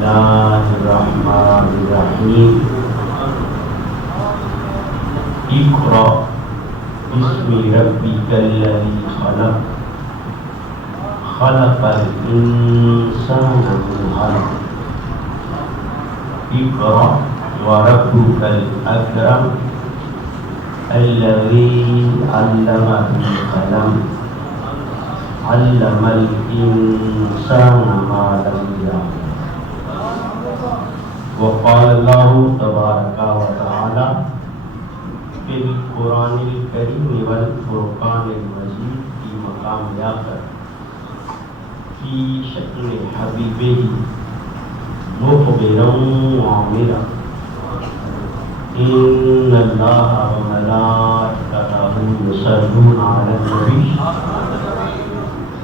الله الرحمن الرحيم اقرأ باسم ربك الذي خلق خلق الإنسان من علق اقرأ وربك الأكرم الذي علم بالقلم علم الإنسان ما لم يعلم. وقال الله تبارك وتعالى في القرآن الكريم والفرقان المجيد في مقام آخر في شأن حبيبه مخبرا وعاملا إن الله وملائكته يصلون على النبي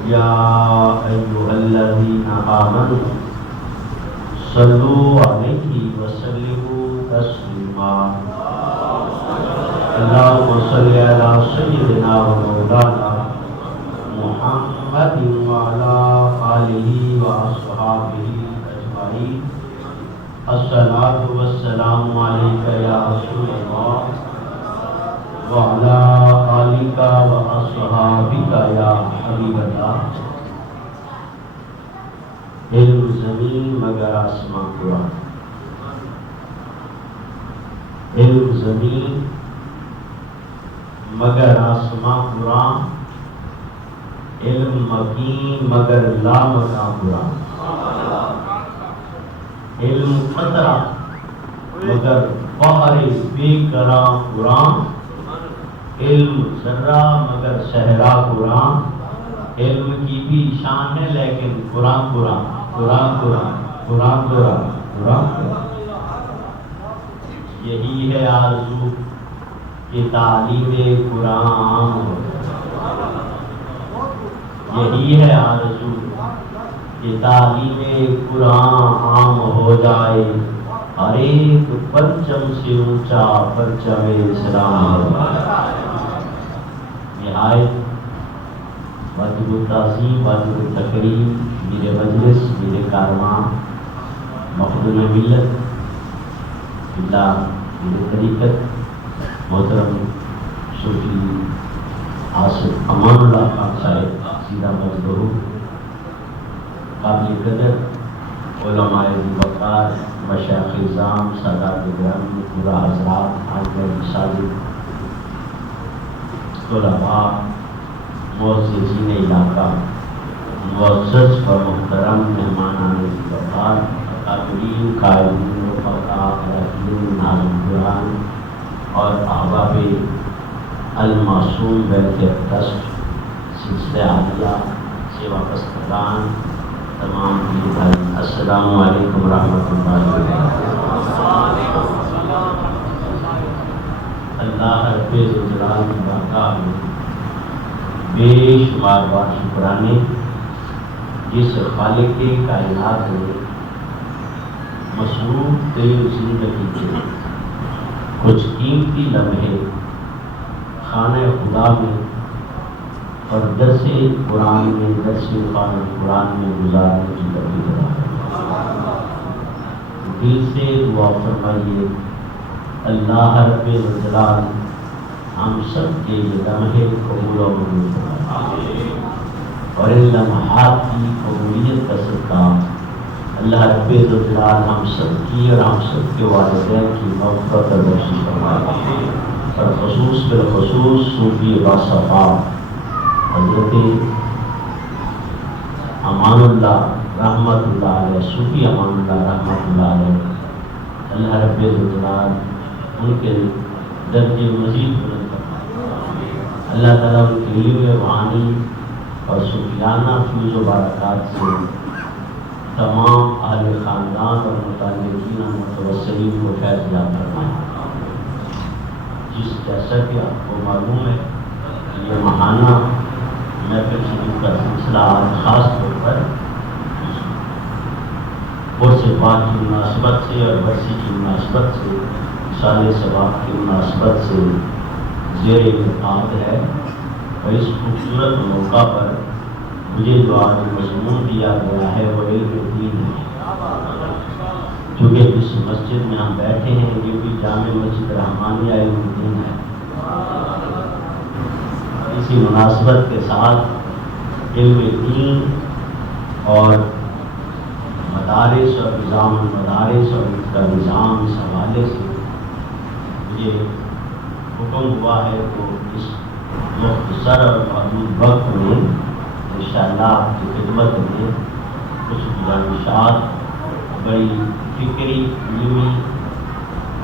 يا أيها الذين آمنوا صلوا عليه وسلموا تسليما. اللهم صل على سيدنا ومولانا محمد وعلى آله وأصحابه أجمعين. الصلاة والسلام عليك يا رسول الله وعلى آلك وأصحابك يا حبیب اللہ. علم زمین مگر آسمان قرآن، علم زمین مگر آسمان قرآن، علم مکین مگر لامکان قرآن، علم قطرہ مگر بحر بے کراں قرآن، علم ذرہ مگر صحرا قرآن. علم کی بھی شان ہے لیکن قرآن قرآن قرآن قرآن قرآن قرآن قرآن. یہی ہے آرزو کہ تعلیم قرآن ہو، یہی ہے آرزو کہ تعلیم قرآن عام ہو جائے، ہر ایک پرچم سے اونچا پرچم اسلام ہو جائے. نہایت واجب التعظیم واجب التکریم میرے مجلس میرے کارواں مخدوم ملت اللہ میرے طریقت محترم صوفی آصف امان اللہ خان صاحب سیدھا مجدہو، قابل قدر علماء وقار مشایخ اعظام سادات گرامی پورا حضرات حاضر ساجد طلباء معززین علاقہ معزز و محترم مہمانان وقار اکابرین قائدین رفقاء اراکین ناظم قرآن اور احباب المعصوم بیت اقدس سلسلہ عالیہ سیوا پستگان تمام پیر بھائی، السلام علیکم ورحمۃ اللہ وبرکاتہ. اللہ رب ذوالجلال کی بارگاہ میں بے شمار بار شکرانے جس خالق کائنات نے مصروف ترین زندگی کے کچھ قیمتی لمحے خانہ خدا میں اور درس قرآن میں درس خانہ قرآن میں گزارنے کی توفیق عطا فرمائے. دل سے دعا فرمائیے اللہ رب الجلال ہم سب کے یہ لمحے قبول و منظور فرمائے، اور ان لمحات کی قبولیت کا صدقہ اللہ رب الجلال ہم سب کی اور ہم سب کے والدین کی مغفرت اور بخشش فرمائے. اور خصوص بالخصوص صوفی باصفا حضرت امان اللہ رحمت اللہ علیہ، صوفی امان اللہ رحمت اللہ علیہ، اللہ رب الجلال ان کے درجے مزید بلند فرمائے. اللہ تعالیٰ ان کے علم روحانی اور صوفیانہ فیوز و برکات سے تمام اہل خاندان اور متعلقین اور متوسلین کو فیض یاب فرمائے. جیسا کہ آپ کو معلوم ہے یہ ماہانہ محفل شریف کا سلسلہ آج خاص طور پر عرس پاک کی مناسبت سے اور برسی کی مناسبت سے سال ثواب کی مناسبت سے زیر انعقاد ہے. اور اس خوبصورت موقع پر مجھے جو آج مضمون دیا گیا ہے وہ علم دین ہے. مسجد میں ہم بیٹھے ہیں یہ بھی جامع مسجد رحمانیہ الدین ہے. اسی مناسبت کے ساتھ علم دین اور مدارس اور نظام المدارس اور اس کا نظام اس حوالے سے مجھے حکم ہوا ہے تو اس مختصر اور محدود وقت میں انشاءاللہ آپ کی خدمت میں کچھ گزارشات بڑی فکری علمی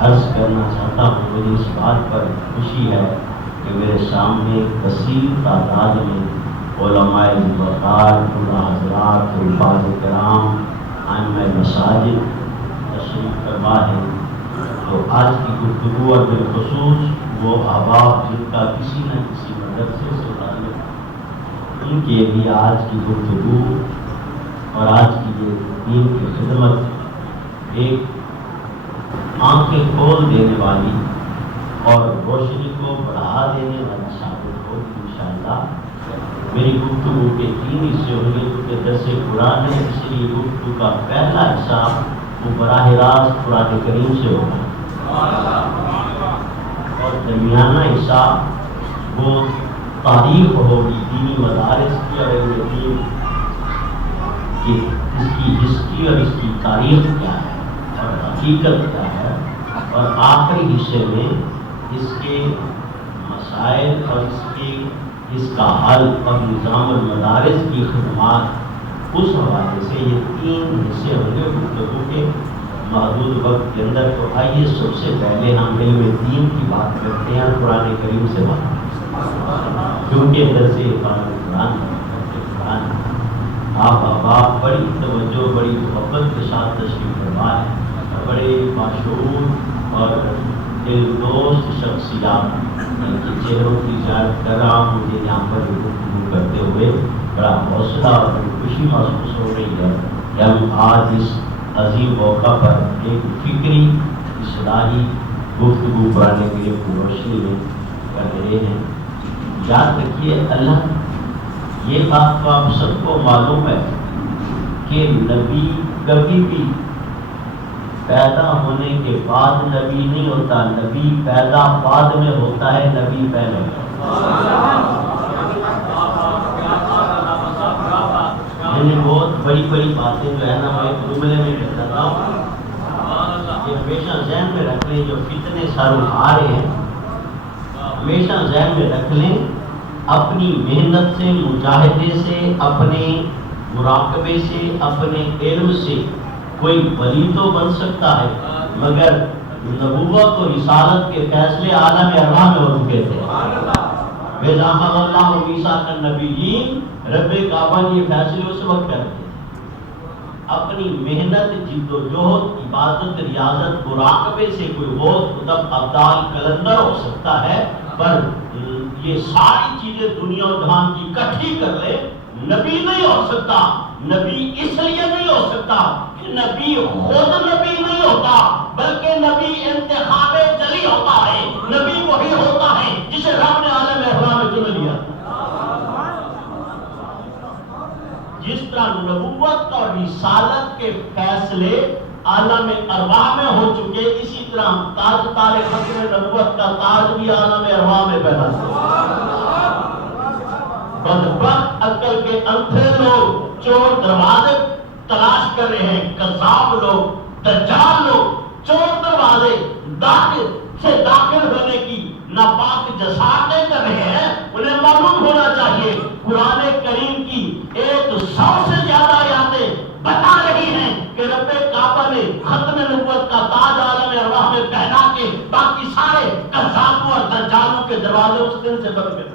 عرض کرنا چاہتا ہوں. مجھے اس بات پر خوشی ہے کہ میرے سامنے کثیر تعداد میں علماء وقار، حضرات، الفاظ کرام، ائمہ مساجد تشریف فرما ہے. تو آج کی گفتگو اور بالخصوص وہ احباب جن کا کسی نہ کسی مدرسے سے تعلق، ان کے لیے آج کی گفتگو اور آج کی یہ دین کی خدمت ایک آنکھیں کھول دینے والی اور روشنی کو بڑھا دینے والی ثابت ہوگی انشاءاللہ. میری گفتگو کے 3 حصے ہوں گے کیونکہ درس قرآن ہے، اس لیے گفتگو کا پہلا حصہ وہ براہ راست قرآن کریم سے ہوگا اور درمیانہ حصہ وہ تاریخ ہوگی دینی مدارس کی اور علم دین کی، اس کی ہسٹری اور اس کی تاریخ کیا ہے اور حقیقت کیا ہے، اور آخری حصے میں اس کے مسائل اور اس کا حل اور نظام المدارس کی خدمات. اس حوالے سے یہ 3 حصے ہوں گے گفتگو کے محدود وقت کے اندر. تو آئیے سب سے پہلے ہم علم دین کی بات کرتے ہیں، قرآن کریم سے بات کرتے ہیں کیونکہ درس قرآن آپ احباب بڑی توجہ بڑی محبت کے ساتھ تشریف فرما ہے. بڑے مشہور اور دل دوست شخصیات کے چہروں کی زیارت کر رہا ہوں. مجھے یہاں پر گفتگو کرتے ہوئے بڑا حوصلہ اور بڑی خوشی محسوس ہو رہی ہے کہ ہم آج اس عظیم موقع پر ایک فکری اصلاحی گفتگو قرآن کریم کی روشنی میں کر رہے ہیں. یاد رکھیے اللہ، یہ بات تو آپ سب کو معلوم ہے کہ نبی کبھی بھی پیدا ہونے کے بعد نبی نہیں ہوتا، نبی پیدا بعد میں ہوتا ہے، نبی پہلے. یعنی بہت بڑی بڑی باتیں جو ہے نا میں جملے میں کہتا ہوں، یہ ہمیشہ ذہن میں رکھ لیں. جو فتنے سر اٹھا رہے ہیں ہمیشہ ذہن میں رکھ لیں، اپنی محنت سے، مجاہدے سے، اپنے مراقبے سے، اپنے علم سے کوئی ولی تو بن سکتا ہے، مگر نبوت و رسالت کے فیصلے عالم ارواح میں ہو چکے تھے. وَإِذَا أَخَذَ اللَّهُ مِيثَاقَ النَّبِيِّينَ رب کعبہ نے یہ فیصلے اس وقت کرتے تھے. اپنی محنت، جد و جہد، عبادت، ریاضت، مراقبے سے کوئی ہو تب ابدال کلندر ہو سکتا ہے، پر یہ ساری چیزیں دنیا و جہان کی اکٹھی کر لے نبی نہیں ہو سکتا. نبی اس لیے نہیں ہو سکتا کہ نبی خود نبی نہیں ہوتا، بلکہ نبی انتخاب جلی ہوتا ہے. نبی وہی ہوتا ہے جسے رب نے عالم ارواح میں چن لیا. جس طرح نبوت اور رسالت کے فیصلے عالم ارواح میں ہو چکے، اسی طرح تاج تارے ختم نبوت کا تاج بھی عالم ارواح میں پیدا ہوا. بدبخت عقل کے اندھے لوگ چور دروازے تلاش کر رہے ہیں، کذاب لوگ، دجال لوگ چور دروازے داخل ہونے کی ناپاک جسارتیں کر رہے ہیں. انہیں معلوم ہونا چاہیے قرآن کریم کی 100 سے زیادہ آیاتیں بتا رہی ہیں کہ رب کعبہ نے ختم نبوت کا تاج عالم ارواح میں پہنا کے باقی سارے کذابوں اور دجالوں کے دروازے اس دن سے بند کر.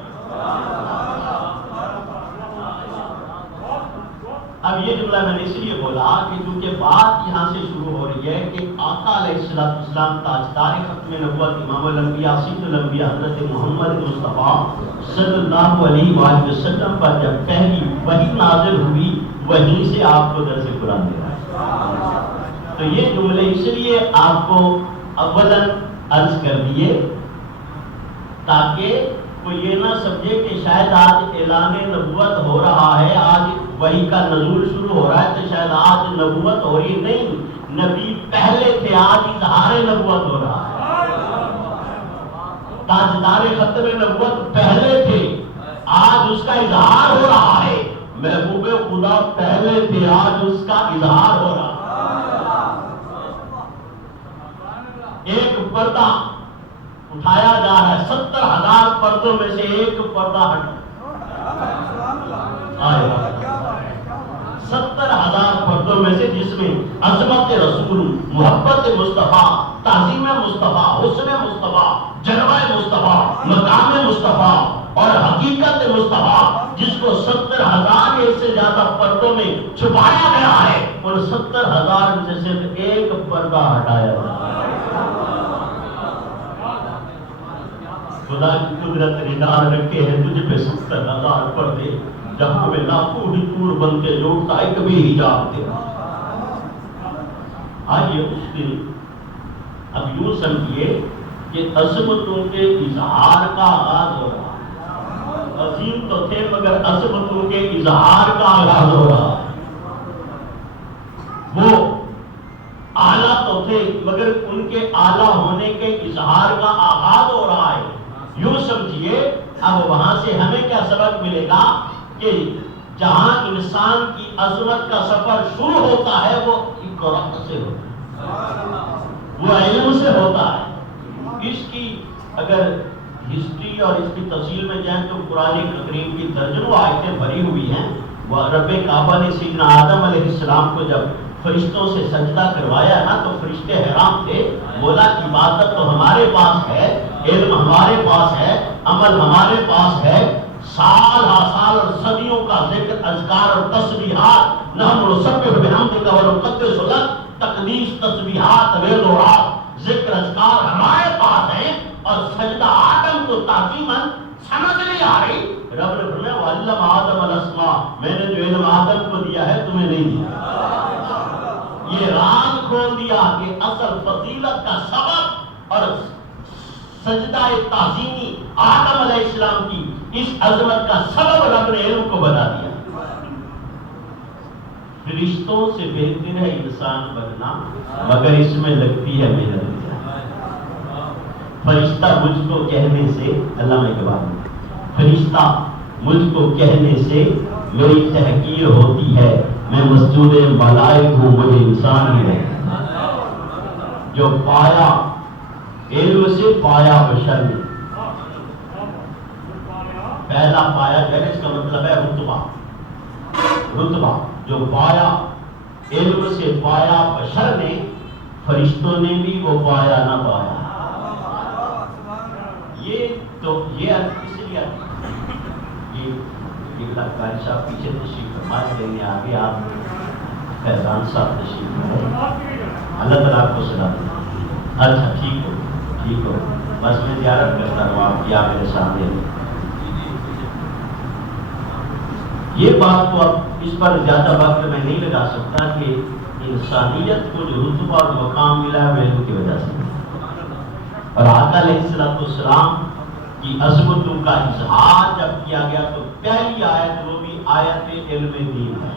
اب یہ جملہ میں نے اس لیے بولا کہ چونکہ بات یہاں سے شروع ہو رہی ہے کہ آقا علیہ السلام تاجدار ختم نبوت امام الانبیاء سید الانبیاء حضرت محمد مصطفیٰ صلی اللہ علیہ وآلہ وسلم پر جب پہلی وحی نازل ہوئی، وہیں سے آپ کو درس قرآن دے رہا ہے. تو یہ جملے اس لیے آپ کو اولاً عرض کر دیے تاکہ کوئی یہ نہ سمجھے کہ شاید آج اعلان نبوت ہو رہا ہے، آج وحی کا نزول شروع ہو رہا ہے تو شاید آج نبوت ہو رہی نہیں، نبی پہلے تھے، آج اظہار نبوت ہو رہا ہے۔ تاجدار ختم نبوت پہلے تھے، آج اس کا اظہار ہو رہا ہے۔ محبوب خدا پہلے تھے، آج اس کا اظہار ہو رہا ہے۔ ایک پردہ اٹھایا جا رہا ہے، 70,000 پردوں میں سے ایک پردہ ہٹا، 70,000 پردوں میں سے، جس میں عظمت رسول، محبت مصطفیٰ، تعظیم مصطفیٰ، حسن مصطفیٰ، جلوہ مصطفیٰ، مقام مصطفیٰ اور حقیقت مصطفیٰ، جس کو 70,000 ایک سے زیادہ پردوں میں چھپایا گیا ہے، ان 70,000 میں سے صرف ایک پردہ ہٹایا گیا۔ خدا کی قدرت نے ڈال رکھے ہیں تجھ پہ 70,000 پردے، جہاں میں لاکھوں ہی نور بن کے لوٹتا ہے کبھی حجاب تیرا۔ آئیے اس دن اب یوں سمجھیے کہ عظمتوں کے اظہار کا آغاز ہو رہا ہے۔ عظیم تو تھے مگر عظمتوں کے اظہار کا آغاز ہو رہا ہے۔ وہ اعلیٰ تو تھے مگر ان کے اعلیٰ ہونے کے اظہار کا آغاز ہو رہا ہے۔ یوں سمجھیے اب وہاں سے ہمیں کیا سبق ملے گا کہ جہاں انسان کی عظمت کا سفر شروع ہوتا ہے وہ اقرا سے ہوتا ہے، وہ علم سے ہوتا ہے۔ اس کی اگر ہسٹری اور اس کی تفصیل میں جائیں تو قرآن کریم کی درجنوں آیتیں بھری ہوئی ہیں۔ وہ رب کعبہ نے سیدنا آدم علیہ السلام کو جب فرشتوں سے سجدہ کروایا نا تو فرشتے حیران تھے، بولا عبادت تو ہمارے پاس ہے، علم ہمارے پاس ہے، عمل ہمارے پاس ہے، سال ہا سال اور صدیوں کا ذکر، اذکار اور تسبیحات، نحن نسبح بحمدک ونقدس لک، تقدیس، تسبیحات، ویل و رات، ذکر، اذکار ہمارے پاس ہیں، اور سجدہ آدم کو تعظیماً سمجھ نہیں آ رہی۔ رب نے فرمایا وَعَلَّمَ آدَمَ الْأَسْمَاءَ، میں نے جو علم آدم کو دیا ہے تمہیں نہیں دیا۔ یہ راز کھول دیا کہ اصل فضیلت کا سبب اور سجدہ تعظیمی آدم علیہ السلام کی اس عظمت کا سبب رب نے علم کو بتا دیا۔ فرشتوں سے بہتر ہے انسان بننا مگر اس میں لگتی ہے محنت۔ فرشتہ مجھ کو کہنے سے، علامہ اقبال، فرشتہ مجھ کو کہنے سے میری تحقیر ہوتی ہے، میں مسجود ملائک ہوں، مجھے انسان ہی ہے۔ جو پایا علم سے پایا بشر نے، پہلا پایا اس کا مطلب ہے رتبہ، رتبہ جو پایا علم سے پایا بشر نے، فرشتوں نے بھی وہ پایا نہ پایا۔ یہ تو یہ اس لیے یہ قاری صاحب پیچھے تشریف فرما دیں گے، آگے آپ فیضان صاحب تشریف فرمائیں، اللہ تعالیٰ آپ کو صلاح دے۔ اچھا ٹھیک ہو، ٹھیک ہو، بس میں زیارت کرتا ہوں آپ کی، آپ میرے سامنے۔ یہ بات کو اب اس پر زیادہ وقت میں نہیں لگا سکتا کہ انسانیت کو جو رتبہ اور مقام ملا ہے وہ علم کی وجہ سے، اور آقا علیہ السلام کی عظمتوں کا اظہار جب کیا گیا تو پہلی آیت وہ بھی آیت علم دین ہے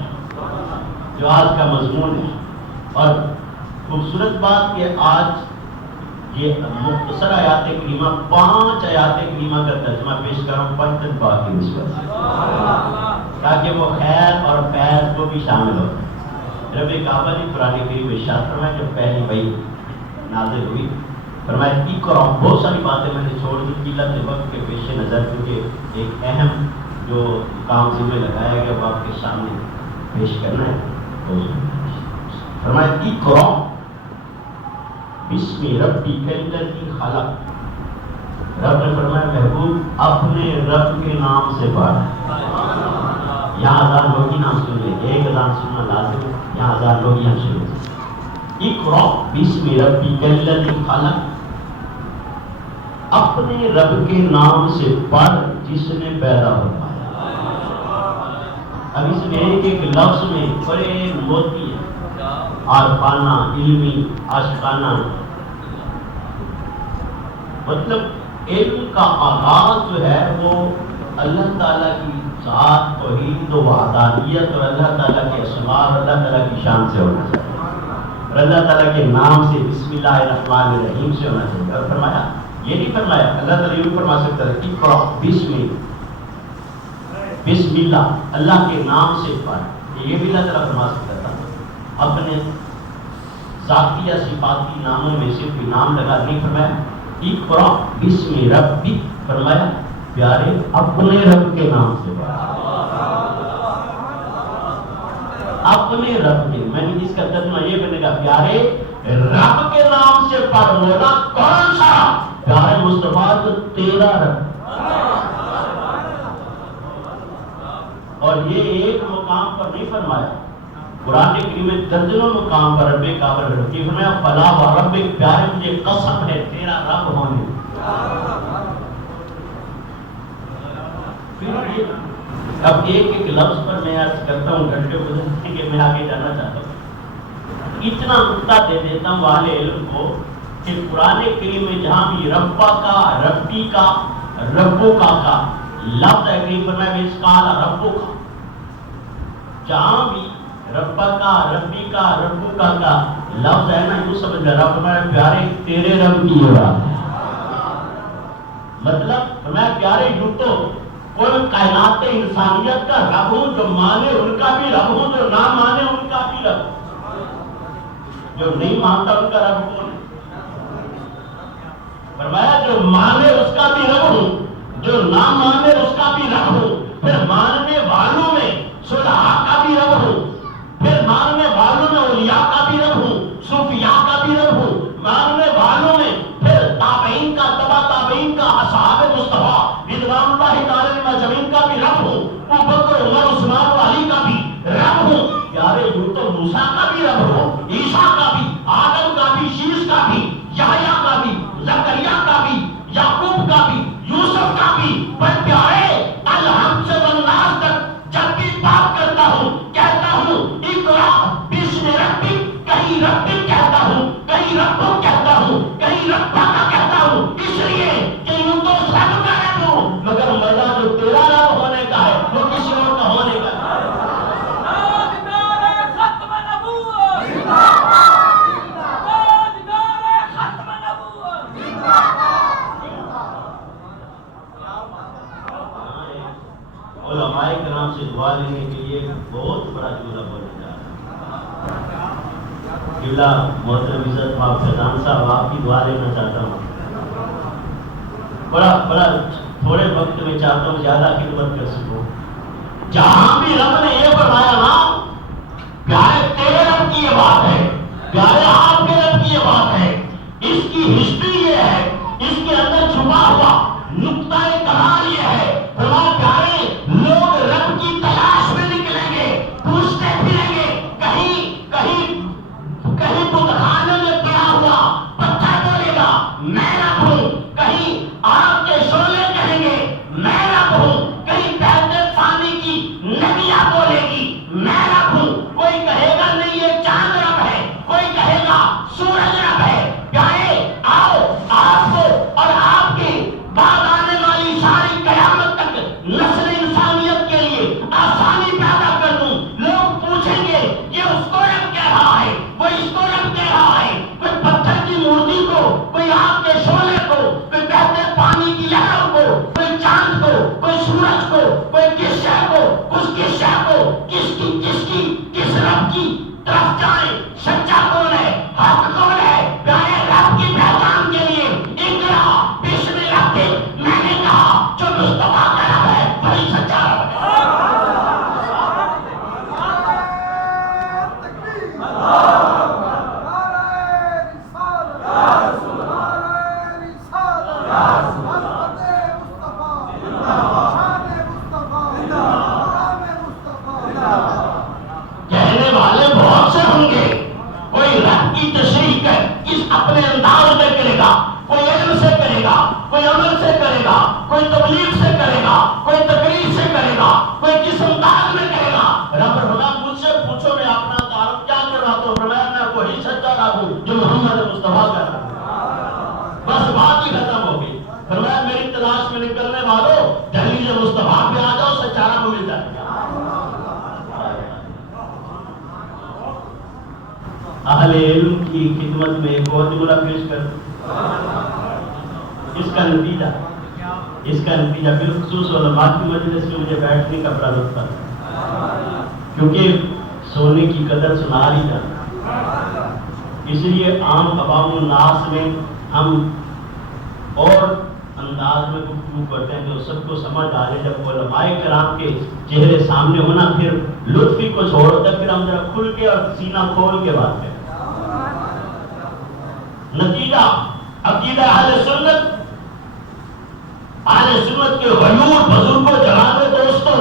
جو آج کا مضمون ہے۔ اور خوبصورت بات کہ آج یہ مختصر آیات کریمہ، 5 آیات کریمہ کا ترجمہ پیش کر رہا ہوں پنجن پاک کی نسبت سے، تاکہ وہ خیر اور فیض کو بھی شامل ہو۔ رب کعبہ نے قرآن کریم میں ارشاد فرمایا جب پہلی وحی نازل ہوئی، فرمایا اقرا، بہت ساری باتیں میں نے چھوڑ دی قلت وقت کے پیش نظر، کیونکہ ایک اہم جو کام ذمہ لگایا گیا وہ آپ کے سامنے پیش کرنا ہے۔ فرمایا اقرا بسم ربک الذی خلق، رب نے فرمایا محبوب اپنے رب کے نام سے پڑھ۔ یہاں ہزار لوگ ہی نام سن لیں، ایک اذان سننا لازم ہے، یہاں ہزار لوگ ہی ہم سن لیں۔ اقرا بسم ربک الذی خلق، اپنے رب کے نام سے پڑھ جس نے پیدا فرمایا۔ اب اس میں ایک لفظ میں بڑے موتی ہیں، عارفانہ، علمی، عاشقانہ، مطلب علم کا آغاز جو ہے وہ اللہ تعالیٰ کی ذات توحید و وحدانیت اور اللہ تعالیٰ کے اسماء اور اللہ تعالیٰ کی شان سے ہونا چاہیے، اور اللہ تعالیٰ کے نام سے بسم اللہ الرحمن الرحیم سے ہونا چاہیے. اور فرمایا یہ نہیں فرمایا اللہ تعالیٰ یہ بھی فرما سکتا ہے کہ بسم اللہ اللہ کے نام سے پڑھ، یہ بھی اللہ تعالیٰ فرما سکتا تھا. اپنے ذاتی یا صفاتی ناموں میں سے کوئی نام لگا نہیں فرمایا. اقرا بسم ربک فرمایا پیارے اپنے رب کے نام سے پڑھا، اپنے رب کے. میں نے اس کا ترجمہ یہ بنے گا پیارے رب کے نام سے پڑھ. مولا کون سا؟ پیارے مصطفیٰ تو تیرا رب. اور یہ ایک مقام پر نہیں فرمایا، قرآن کریم میں درجنوں مقام پر رب کعبہ رکھی فرمایا فلا و ربک پیارے مجھے قسم ہے تیرا رب ہونے. اب ایک ایک لفظ پر میں عرض کرتا ہوں، گھنٹے گزرتے کہ میں آگے جانا چاہتا ہوں. اتنا نقطہ دے دیتا ہوں اہل علم کو کہ قرآن کریم میں جہاں بھی ربا کا ربی کا ربو کا لفظ ہے کریم پر میں اس کا ربو کا، جہاں بھی ربا کا ربی کا ربو کا لفظ ہے نا یوں سمجھ لے رب میں پیارے تیرے رب کی یہ بات ہے. مطلب میں پیارے یوں تو کل کائنات انسانیت کا رب ہوں، جو مانے ان کا بھی رب ہوں، جو نہ مانے ان کا بھی رب. جو نہیں مانتا ان کا رب کون ہے؟ فرمایا جو مانے اس کا بھی رب ہوں، جو نہ مانے اس کا بھی رب ہوں. پھر ماننے والوں میں صلحاء کا بھی رب ہوں، پھر ماننے والوں میں اولیاء کا بھی رب ہوں، صوفیاء کا بھی رب ہوں. ماننے والوں میں پھر تابعین کا تبع تابعین کا اصحاب مصطفیٰ رضوان اللہ تعالی مجمعین کا بھی رب ہوں. ابوبکر عمر عثمان و علی کا بھی رب ہوں. پیارے یوں تو موسیٰ کا بھی رب ہو، عیسیٰ کا بھی، آدم کا بھی، شیش کا بھی، یحییٰ کا بھی، زکریا کا بھی، یعقوب کا بھی، یوسف کا بھی. پر پیارے الحمد سے والناس تک جب بھی بات کرتا ہوں کہتا ہوں اقرا بسم ربک، کہیں ربک کہتا ہوں، کہیں ربک کہتا ہوں، کہیں ربا کا کہتا ہوں، اس لیے کہ یوں تو سب کا رب ہوں، مگر مزہ جو تیرا رب ہونے کا ہے وہ کسی اور کا ہونے کا ہے. علماء کرام سے دعا لینے کے لیے بہت بڑا جملہ بولنے جا رہا ہے. قبلہ محترم عزت مآب فیضان صاحب آپ کی دعا لینا چاہتا ہوں. بڑا تھوڑے وقت میں چاہتا ہوں زیادہ خدمت کر سکوں. جہاں بھی رب نے یہ فرمایا نا پیارے تیرے رب کی یہ بات ہے، پیارے آپ کے رب کی یہ بات ہے، اس کی ہسٹری یہ ہے، اس کے اندر چھپا ہوا نقطہ کمال یہ ہے. فرمایا پیارے لوگ رب کی تلاش میں نکلیں گے، پوچھتے پھریں گے، کہیں بت خانے میں پڑا ہوا پتھر بولے گا میں رب ہوں، کہیں آگ کے شعلے کہیں گے میں رب ہوں، کہیں بہتے پانی کی ندیاں بولے گی میں رب ہوں. کوئی کہے گا نہیں یہ چاند رب ہے، کوئی کہے گا سورج رب ہے. پیارے آؤ آپ کو اور آپ کی بعد آنے والی ساری قیامت تک نسل انسانیت کے لیے آسانی پیدا کر دوں. لوگ پوچھیں گے یہ اس کو رب کہہ رہا ہے، وہ اس کو رب کہہ رہا ہے. کوئی پتھر کی مورتی کو، کوئی آگ کے شعلے کو، کوئی بہتے پانی کی لہروں کو، کوئی چاند کو، کوئی سورج کو، کوئی کس شے کو، کس شے کو، کس رب کی طرف جائیں. سچا کون ہے، حق کون ہے؟ پیارے رب کی پہچان کے لیے اقرا بسم ربک. میں نے کہا جو مصطفیٰ کا رب ہے وہی سچا رب ہے. کہنے والے بہت سے ہوں گے، کوئی رب کی تشریح کر اس اپنے انداز میں کرے گا، کوئی علم سے کرے گا، کوئی عمل سے کرے گا، کوئی تبلیغ سے کرے گا، کوئی تقریر سے کرے گا، کوئی کس انداز میں کرے گا. رب فرمایا مجھ سے پوچھو میں اپنا تعارف کیا کرواتا ہوں. فرمایا میں وہی سچا رب ہوں جو محمد مصطفیٰ کا رب ہے. بس بات ہی ختم ہو گئی. فرمایا میری تلاش میں نکلنے والوں دہلیز مصطفیٰ اہل علم کی خدمت میں ایک اور جملہ پیش کر اس کا نتیجہ بالخصوص علماء کی مجلس میں مجھے بیٹھنے کا بڑا لطف ہے، کیونکہ سونے کی قدر سنا ہی جاتا، اس لیے عام عوام الناس میں ہم اور انداز میں گفتگو کرتے ہیں جو سب کو سمجھ آ جائے۔ جب علماء کرام کے چہرے سامنے ہونا پھر لطف ہی کچھ اور ہوتا ہے، پھر ہم ذرا کھل کے اور سینہ کھول کے بات کریں۔ نتیجہ عقیدہ اہل سنت کے غیور بزرگوں جناب دوستوں،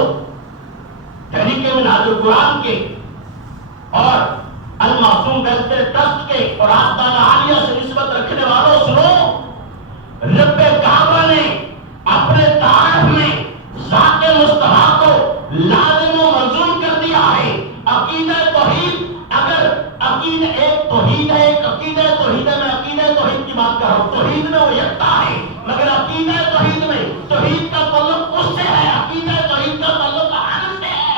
تحریک منہاج القرآن کے اور المعصوم ویلفیئر ٹرسٹ کے اور آستانہ عالیہ سے نسبت رکھنے والوں، سنو، رب کعبہ نے اپنے تعارف میں ذات مصطفیٰ کو لازم و ملزوم کر دیا ہے۔ عقیدہ توحید، اگر عقیدہ ایک توحید ہے، ایک عقیدہ توحید ہے، میں عقیدہ توحید کی بات کر رہا ہوں، توحید میں وہ یکتا ہے، مگر عقیدہ توحید میں توحید کا تعلق اس سے ہے، عقیدہ توحید کا تعلق عالم سے ہے۔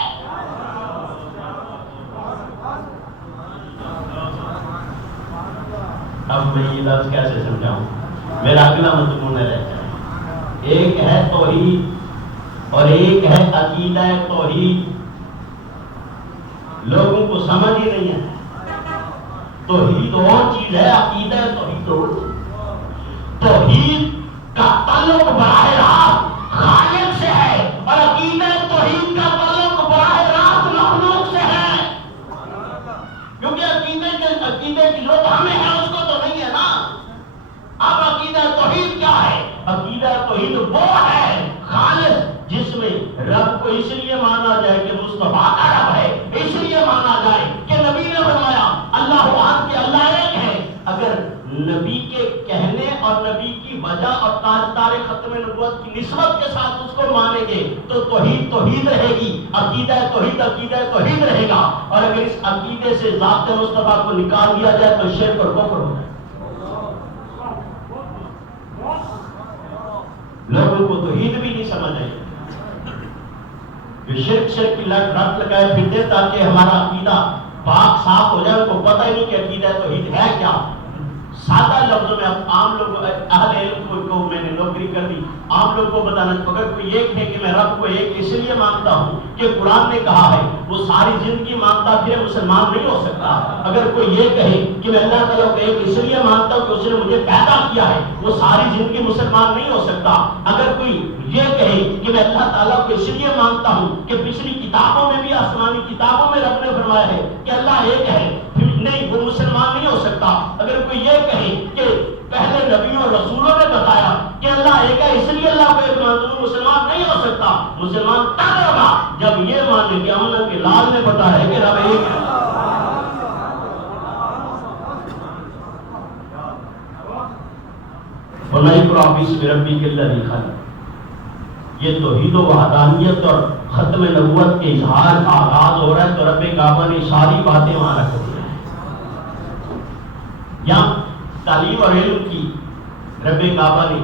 اب میں یہ لفظ کیسے سمجھاؤں، میرا اگلا مضمون رہ جائے۔ ایک ہے توحید اور ایک ہے عقیدہ توحید، لوگوں کو سمجھ ہی نہیں ہے۔ توحید اور چیز ہے، عقیدہ توحید اور چیز۔ توحید کا تعلق براہ راست خالق سے ہے اور عقیدہ توحید کا تعلق براہ راست مخلوق سے ہے، کیونکہ عقیدے کی ضرورت ہمیں ہے، اس کو تو نہیں ہے نا۔ اب عقیدہ توحید کیا ہے؟ عقیدہ توحید وہ ہے خالص جس میں رب کو اس لیے مانا جائے کہ مصطفیٰ کا رب ہے، اس لیے مانا جائے کہ نبی نے فرمایا اللہ احد کہ اللہ ایک ہے۔ اگر نبی کے کہنے اور نبی کی وجہ اور تاجدار ختم نبوت کی نسبت کے ساتھ اس کو مانیں گے تو توحید توحید رہے گی، عقیدہ توحید رہے گا۔ اور اگر اس عقیدے سے ذات مصطفیٰ کو نکال دیا جائے تو شرک اور کفر ہو جائے۔ لوگوں کو توحید بھی نہیں سمجھ آئی، جو شرک کی رٹ لگائے پھرتے تاکہ ہمارا عقیدہ پاک صاف ہو جائے، ان کو پتہ ہی نہیں کہ عقیدہ توحید ہے کیا۔ سادہ لفظوں میں اب عام لوگوں اہل علم کو میں نے نوکری کر دی، عام لوگوں کو بتانا، اگر کوئی یہ کہے کہ میں رب کو ایک اس لیے مانتا ہوں کہ قرآن نے کہا ہے، وہ ساری زندگی مانتا پھر مسلمان نہیں ہو سکتا۔ اگر کوئی یہ کہے کہ میں اللہ تعالیٰ کو ایک اس لیے مانتا ہوں کہ اس نے مجھے پیدا کیا ہے، وہ ساری زندگی مسلمان نہیں ہو سکتا۔ اگر کوئی یہ کہے کہ میں اللہ تعالیٰ کو اس لیے مانتا ہوں کہ پچھلی کتابوں میں بھی، آسمانی کتابوں میں رب نے فرمایا ہے کہ اللہ ایک ہے، نہیں، وہ مسلمان نہیں ہو سکتا۔ اگر کوئی یہ کہے کہ پہلے نبیوں اور رسولوں نے بتایا کہ اللہ ایک ہے اس لیے اللہ کو ایک مانتا ہوں، مسلمان نہیں ہو سکتا۔ مسلمان تب ہوگا جب یہ مانے کہ امن کے لال نے بتایا ہے کہ رب ایک ہے۔ یہ توحید و وحدانیت اور ختم نبوت کے اظہار کا آغاز ہو رہا ہے تو رب کعبہ نے ساری باتیں وہاں رکھ دی ہیں۔ یہاں تعلیم اور علم کی رب کعبہ نے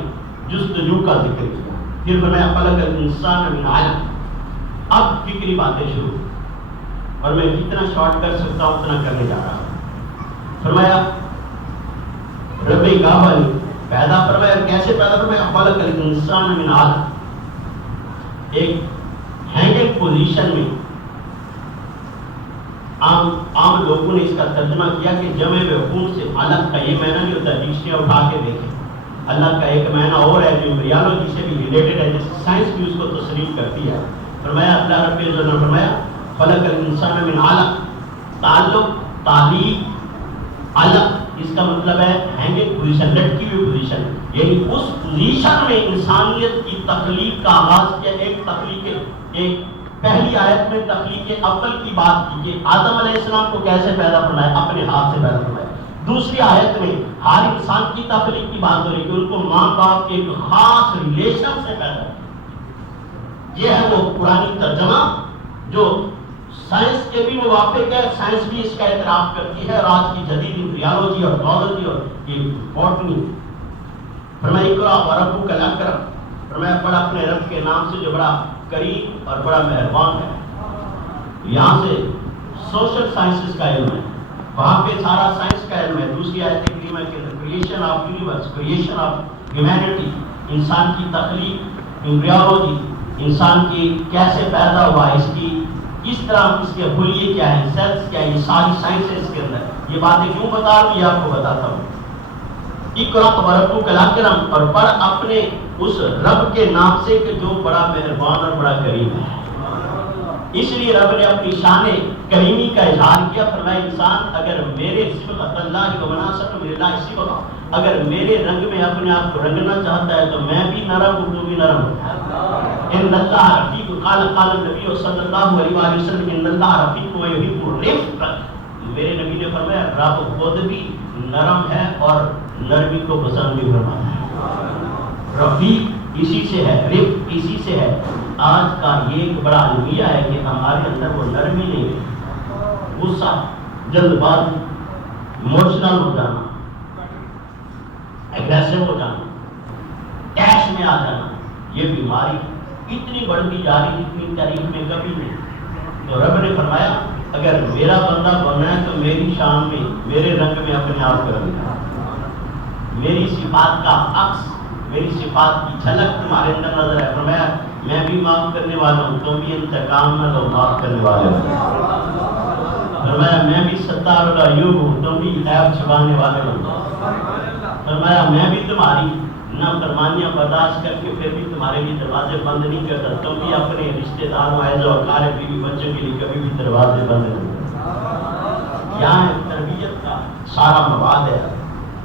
جستجو کا ذکر کیا، پھر فرمایا خلق الانسان من علق۔ اب فکری باتیں شروع، اور میں جتنا شارٹ کر سکتا ہوں اتنا کرنے جا رہا ہوں۔ فرمایا رب کعبہ نے پیدا فرمایا، کیسے پیدا فرمایا؟ خلق الانسان من علق، ایک ہینگنگ پوزیشن میں۔ عام لوگوں نے اس کا ترجمہ کیا کہ جمع خون سے علق کا یہ معنی نہیں ہوتا، ڈکشنری اٹھا کے دیکھیں، اللہ کا ایک معنی اور ہے جو ایمبریولوجی سے بھی ریلیٹڈ ہے، جیسے سائنس بھی اس کو تسلیم کرتی ہے۔ فرمایا اللہ رب العزت نے فرمایا خلق الانسان من علق، تعلق تعلیق علق، اس کا مطلب ہے ہینگنگ پوزیشن، لٹکی ہوئی پوزیشن، یعنی اس پوزیشن میں انسانیت کی تخلیق کا آغاز کیا۔ ایک پہلی آیت میں تخلیق اول کی بات کی کہ آدم علیہ السلام کو کیسے پیدا فرمایا، اپنے ہاتھ سے پیدا فرمایا۔ دوسری آیت میں ہر انسان کی تخلیق کی بات ہو رہی کہ ان کو ماں باپ کے ایک خاص ریلیشن سے پیدا کیا۔ یہ ہے وہ پرانی ترجمہ جو سائنس کے بھی موافق ہے، سائنس بھی اس کا اعتراف کرتی ہے، اور آج کی جدید ایمبریولوجی اور باٹنی اور باٹنی۔ فرمایا اقرأ وربک الاکرم، فرمایا پڑھ اپنے رب کے نام سے جو بڑا کریم اور بڑا مہربان ہے۔ یہاں سے سوشل سائنسز کا علم ہے، وہاں پہ سارا سائنس کا علم ہے. دوسری آیت کریمہ کے اندر creation of universe, creation of humanity, انسان کی تخلیق، ایمبریولوجی، انسان کی کیسے پیدا ہوا، اس کی کس طرح، اس کے خلیے کیا ہے، سیلس کیا ہے، یہ ساری سائنس ہے اس کے اندر. یہ باتیں کیوں بتا رہا ہوں، یہ آپ کو بتاتا ہوں. اقرأ وربک الاکرم، اور پڑھ اپنے اس رب کے نام سے کہ جو بڑا مہربان اور بڑا کریم ہے. اس لیے رب نے اپنی شان کریمی کا اظہار کیا. فرمایا انسان اگر میرے صبغۃ اللہ و مناسب اللہ صبغہ، اگر میرے رنگ میں اپنے آپ کو رنگنا چاہتا ہے تو میں بھی نرم ہوں، تو بھی نرم ہوں. ان اللہ رفیق، قال النبی صلی اللہ علیہ وآلہ وسلم ان اللہ رفیق ویحب الرفق. میرے نبی نے فرمایا رب خود بھی نرم ہے اور نرمی کو پسند بھی فرماتا ہے. رفیق اسی سے ہے، رفق اسی سے ہے. آج کا یہ ایک بڑا المیہ ہے کہ ہمارے اندر وہ نرمی نہیں ہے، غصہ، جلد بازی، ایموشنل ہو جانا، اگریسو ہو جانا، کیش میں آ جانا. یہ بیماری اتنی بڑھتی جا رہی جتنی تاریخ میں کبھی نہیں. تو رب نے فرمایا اگر میرا بندہ بننا ہے تو میری شان میں، میرے رنگ میں اپنے آپ کو رکھنا، میری صفات کا عکس، میری صفات کی جھلک تمہارے اندر نظر ہے. فرمایا میں بھی معاف کرنے والا ہوں، تم بھی انتقام نہ لو، معاف کرنے والے ہو. فرمایا میں بھی ستار العیوب ہوں، تم بھی عیب چھپانے والے ہو. فرمایا میں بھی تمہاری نافرمانیاں برداشت کر کے پھر بھی تمہارے لیے دروازے بند نہیں کرتا، تم بھی اپنے رشتے داروں، اعزا و اقارب، بیوی بچوں کے لیے کبھی بھی دروازے بند نہیں کرتا. یہاں تربیت کا سارا مواد ہے.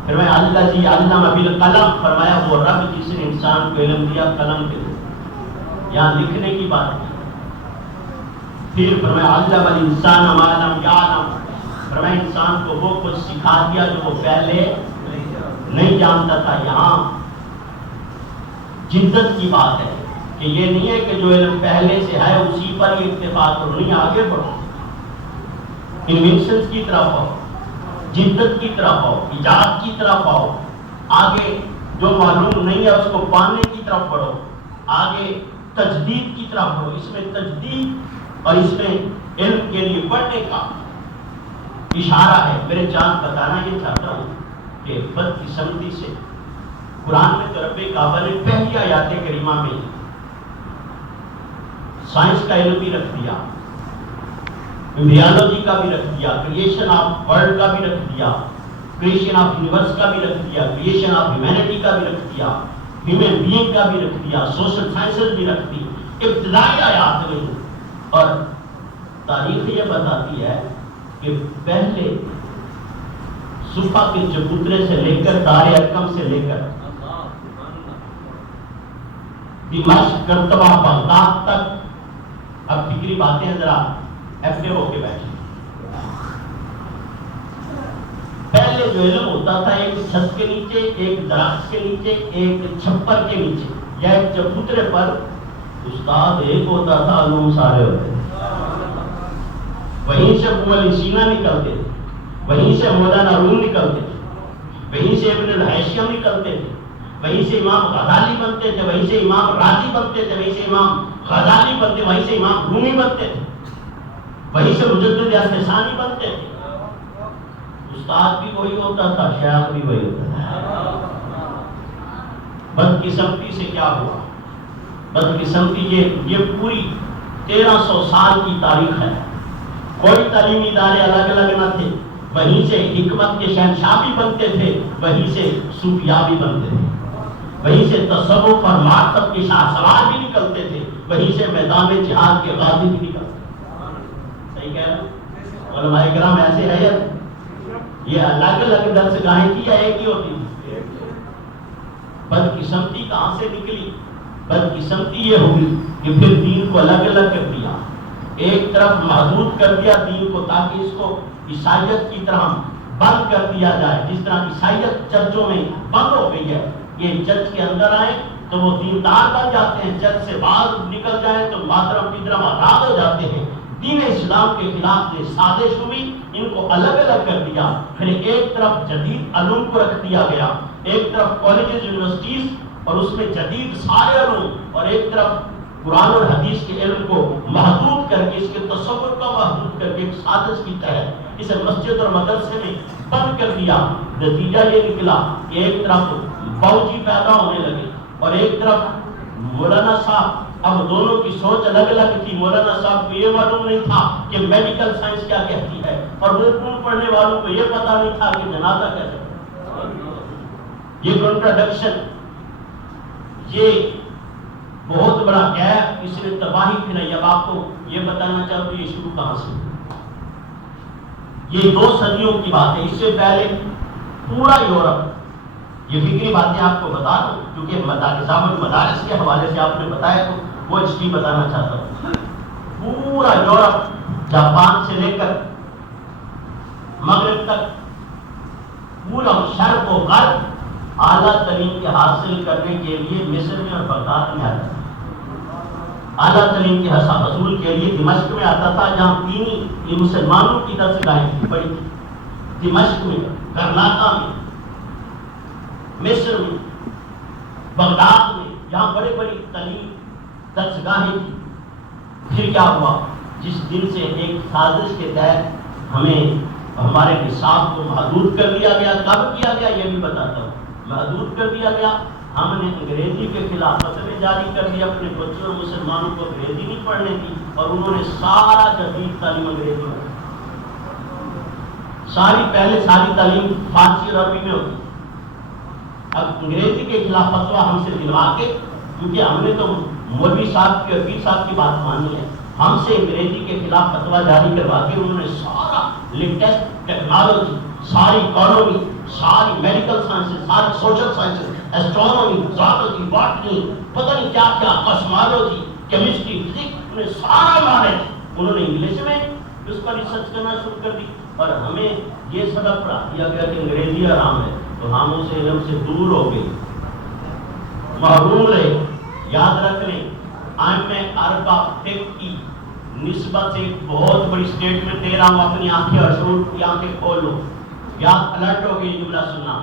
پھر میں اللہ جی علم بالقلم، فرمایا وہ رب جس نے انسان کو علم دیا قلم کے، یہاں لکھنے کی بات کی. پھر فرمایا علم الانسان ما لم یعلم، فرمایا انسان کو وہ کچھ سکھا دیا جو وہ پہلے نہیں جانتا تھا. یہاں جدت کی بات ہے کہ یہ نہیں ہے کہ جو علم پہلے سے ہے اسی پر ہی اکتفا کرو، نہیں، آگے بڑھو، انوینشنز کی طرف آؤ، جدت کی طرف آؤ، ایجاد کی طرف آؤ، آگے جو معلوم نہیں ہے اس کو پانے کی طرف بڑھو، آگے تجدید کی طرف بڑھو. اس میں تجدید اور اس میں علم کے لیے پڑھنے کا اشارہ ہے. میرے جان بتانا یہ چاہتا ہوں کہ بدقسمتی سے قرآن میں تو رب کعبہ نے پہلی آیات کریمہ میں سائنس کا علم بھی رکھ دیا، ایمبریولوجی کا بھی رکھ دیا، کریشن آف ورلڈ کا بھی رکھ دیا، کریشن آف یونیورس کا بھی رکھ دیا، کریشن آف ہیومینٹی کا بھی رکھ دیا، ہیومن بینگ کا بھی رکھ دیا، سوشل سائنسز بھی رکھ دی. ابتدائی آیات میں. اور تاریخ یہ بتاتی ہے کہ پہلے صفا کے چبوترے سے لے کر دار ارقم سے لے کر دمشق، کرتبہ، بغداد تک، اب فکری باتیں ذرا ایکٹیو ہو کے بیٹھے. پہلے جو علم ہوتا تھا ایک چھت کے نیچے، ایک درخت کے نیچے، ایک چھپر کے نیچے یا ایک چبوترے پر. استاد ایک ہوتا تھا، علوم سارے ہوتے تھے. وہیں سے ابو علی سینا نکلتے تھے، وہیں سے مولانا روم نکلتے تھے، وہیں سے ابن الحیثم نکلتے تھے، وہیں سے امام غزالی بنتے تھے، وہیں سے امام راضی بنتے تھے، وہیں سے امام غزالی بنتے، وہیں سے امام رومی بنتے تھے، وہیں سے مجدد استثانی بنتے تھے. استاد بھی وہی ہوتا تھا، شیخ بھی وہی ہوتا تھا. بدقسمتی سے کیا ہوا؟ بدقسمتی یہ پوری 1300 سال کی تاریخ ہے. کوئی تعلیمی ادارے الگ الگ نہ تھے. وہیں سے حکمت کے شہنشاہ بھی بنتے تھے، وہیں سے صوفیاء بھی بنتے تھے، وہیں سے تصوف اور معرفت کے شاہ سوار بھی نکلتے تھے، وہیں سے میدان جہاد کے غازی بھی نکلتے تھے. صحیح کہہ رہا ہوں؟ علماء کرام ایسے ہے، یہ الگ الگ درس گاہیں کی یا ایک ہی ہوتی تھی؟ بدقسمتی کہاں سے نکلی؟ بدقسمتی یہ ہوئی کہ پھر دین کو الگ الگ کر دیا، ایک طرف محدود کر دیا دین کو تاکہ اس کو عیسائیت کی طرح بند کر دیا جائے. جس طرح عیسائیت چرچوں میں بند ہو گئی ہے، یہ چرچ کے اندر آئے تو وہ دیندار بن جاتے ہیں، چرچ سے باہر نکل جائیں تو ماترم کی طرح آزاد ہو جاتے ہیں. دین اسلام کے خلاف یہ سازش ہوئی، ان کو الگ الگ کر دیا. پھر ایک طرف جدید علوم کو رکھ دیا گیا، ایک طرف کالجز یونیورسٹیز اور اس میں جدید سارے علوم، اور ایک طرف قرآن اور حدیث کے علم کو محدود کر کے، اس کے تصور کو محدود کر کے ایک سازش کی تحت اسے مسجد اور مدرسے میں بند کر دیا. نتیجہ یہ نکلا کہ ایک طرف فوجی پیدا ہونے لگے اور ایک طرف مولانا صاحب. اب دونوں کی سوچ الگ الگ تھی. مولانا صاحب کو یہ معلوم نہیں تھا کہ میڈیکل سائنس کیا کہتی ہے اور حکم پڑھنے والوں کو یہ پتا نہیں تھا کہ جنازہ کیسے. یہ کنٹراڈکشن، یہ بہت بڑا گیپ اس نے تباہی پھیلائی. اب آپ کو یہ بتانا چاہوں کہ یہ شروع کہاں سے. یہ 2 صدیوں کی بات ہے. اس سے پہلے پورا یورپ، یہ فکری باتیں آپ کو بتا دوں کیونکہ نظام المدارس کے حوالے سے آپ نے بتایا تو وہ ہسٹری بتانا چاہتا ہوں. پورا یورپ، جاپان سے لے کر مغرب تک، پورا شرق و غرب اعلیٰ تعلیم کے حاصل کرنے کے لیے مصر میں اور بغداد میں آتا تھا. اعلیٰ تعلیم کے حصول کے لیے دمشق میں آتا تھا، جہاں دینی مسلمانوں کی درسگاہیں تھی بڑی تھی. دمشق میں، کرناٹا میں، مصر میں، بغداد میں، یہاں بڑے بڑی تعلیم درسگاہیں تھی. پھر کیا ہوا؟ جس دن سے ایک سازش کے تحت ہمیں ہمارے نصاب کو محدود کر دیا گیا. کب کیا گیا یہ بھی بتاتا ہوں. محدود کر دیا گیا. ہم نے انگریزی کے خلاف فتوے جاری کر دیا. اپنے بچوں اور مسلمانوں کو انگریزی نہیں پڑھنے دی اور انہوں نے سارا جدید تعلیم انگریزی میں، پہلے ساری تعلیم فارسی اور عربی میں ہوتی. اب انگریزی کے خلاف فتوا ہم سے دلوا کے، کیونکہ ہم نے تو مولوی صاحب کی اور پیر صاحب کی بات مانی ہے، ہم سے انگریزی کے خلاف فتوا جاری کروا کے انہوں نے سارا لیٹسٹ ٹیکنالوجی، ساری اکانومی، ساری میڈیکل سائنسز، ساری social sciences, astronomy, zoology, botany, پتہ نہیں کیا کیا، کاسمالوجی، کیمسٹری، فزکس، انہیں سارا نالج انہوں نے انگلش میں اس پر ریسرچ کرنا شروع کر دی. اور ہمیں یہ سبق پڑھا دیا گیا کہ انگریزی آرام ہے، تو ہم اس علم سے دور ہو گئے، محروم رہے. یاد رکھ لیں، میں اربع فقہ کی نسبت سے ایک بہت بڑی اسٹیٹمنٹ دے رہا ہوں. اپنی آنکھیں اور شعور کی آنکھیں کھول لو. یاد الرٹ ہو گئی جملہ سننا.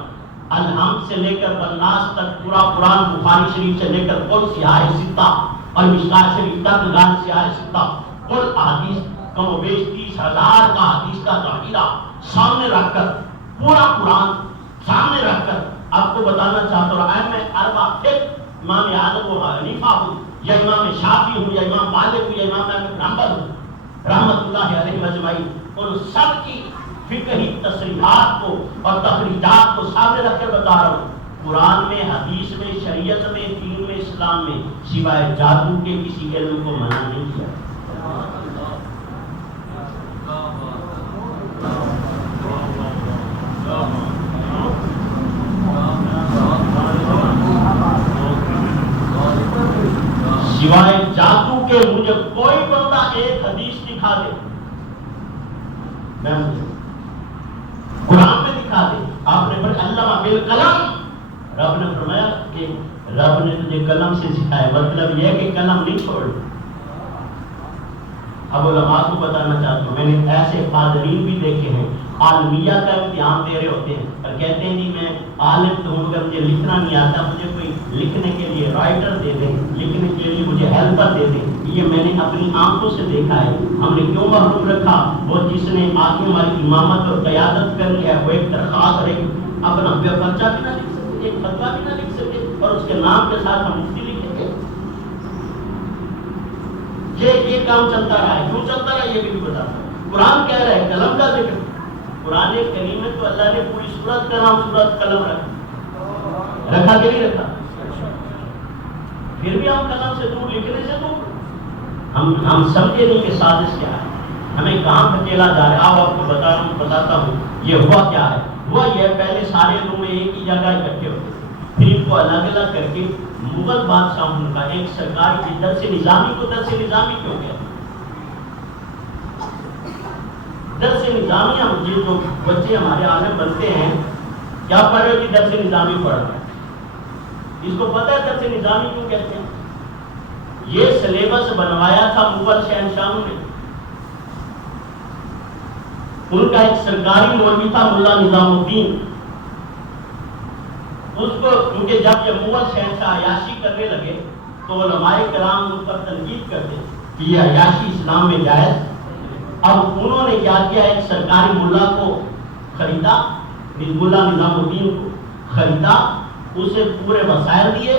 الحمد سے لے کر بناس تک پورا قرآن، بخاری شریف سے لے کر کل سیاہ ستہ اور مشکات شریف تک لان سیاہ ستہ، کل احادیث کم و بیش 30,000 کا حدیث کا ذخیرہ سامنے رکھ کر، پورا قرآن سامنے رکھ کر آپ کو بتانا چاہتا ہوں. میں اربع فقہ امام اعظم و حنیفہ ہوں یا امام شافعی ہوں یا امام مالک ہوں یا امام احمد بن حنبل ہوں رحمۃ اللہ علیہ اجمعین، ان سب کی فقہی تصریحات کو اور تخریجات کو سامنے رکھ کر بتا رہا ہوں. قرآن میں، حدیث میں، شریعت میں، دین میں، اسلام میں سوائے جادو کے کسی علم کو منع نہیں کیا. سوائے جادو کے مجھے کوئی بندہ ایک حدیث دکھا دے، میں قرآن میں دکھا دے. آپ نے پڑھا علامہ بالقلم، رب نے فرمایا کہ رب نے تجھے قلم سے سکھایا، مطلب یہ ہے کہ قلم نہیں چھوڑ. اب علماء کو بتانا چاہتا ہوں، میں نے ایسے حاضرین بھی دیکھے ہیں عالمیہ کا امتحان دے رہے ہوتے ہیں اور کہتے ہیں جی میں عالم تو ہوں مگر مجھے لکھنا نہیں آتا، مجھے کوئی لکھنے کے لیے رائٹر دے دیں، لکھنے کے لیے مجھے ہیلپر دے دیں. یہ میں نے اپنی آنکھوں سے دیکھا ہے. ہم نے کیوں محروم رکھا؟ وہ جس نے آگے ہماری امامت اور قیادت کرنی ہے، وہ ایک درخواست اور ایک اپنا پرچہ بھی نہ لکھ سکتے، ایک فتویٰ بھی نہ لکھ سکتے اور اس کے نام کے ساتھ ہم مفتی لکھیں گے. یہ کام چلتا رہا ہے. کیوں چلتا رہا یہ بھی بتاتا ہوں. قرآن کہہ رہا ہے قلم کا ذکر، قرآن کریم میں تو اللہ نے پوری سورت کا نام سورت قلم رکھا کہ نہیں رکھا؟ پھر بھی ہم قلم سے دور، لکھنے سے دور. ہم سمجھے نہیں کہ سازش کیا ہے، ہمیں کہاں دھکیلا جا رہا ہے. آپ کو بتاتا ہوں یہ ہوا کیا ہے. ہوا یہ پہلے سارے علوم ایک ہی جگہ اکٹھے ہوتے، پھر ان کو الگ الگ کر کے مغل بادشاہوں کا ایک سرکاری درس نظامی کو درس نظامی کیوں گیا؟ درس نظامی ہم جو بچے ہمارے عالم بنتے ہیں کیا پڑھ رہے ہو کہ درس نظامی پڑھ رہے ہیں؟ اس کو پتہ ہے درس نظامی کیوں کہتے ہیں؟ یہ سلیبس بنوایا تھا مغل شہنشاہوں نے. ان کا ایک سرکاری مولوی تھا ملا نظام الدین. اس کو کیونکہ جب یہ مغل شہنشاہ عیاشی کرنے لگے تو علماء کرام ان پر تنقید کرتے کہ یہ عیاشی اسلام میں جائز اب انہوں نے کیا کیا، ایک سرکاری ملا کو خریدا، ملا نظام الدین کو خریدا، اسے پورے وسائل دیے،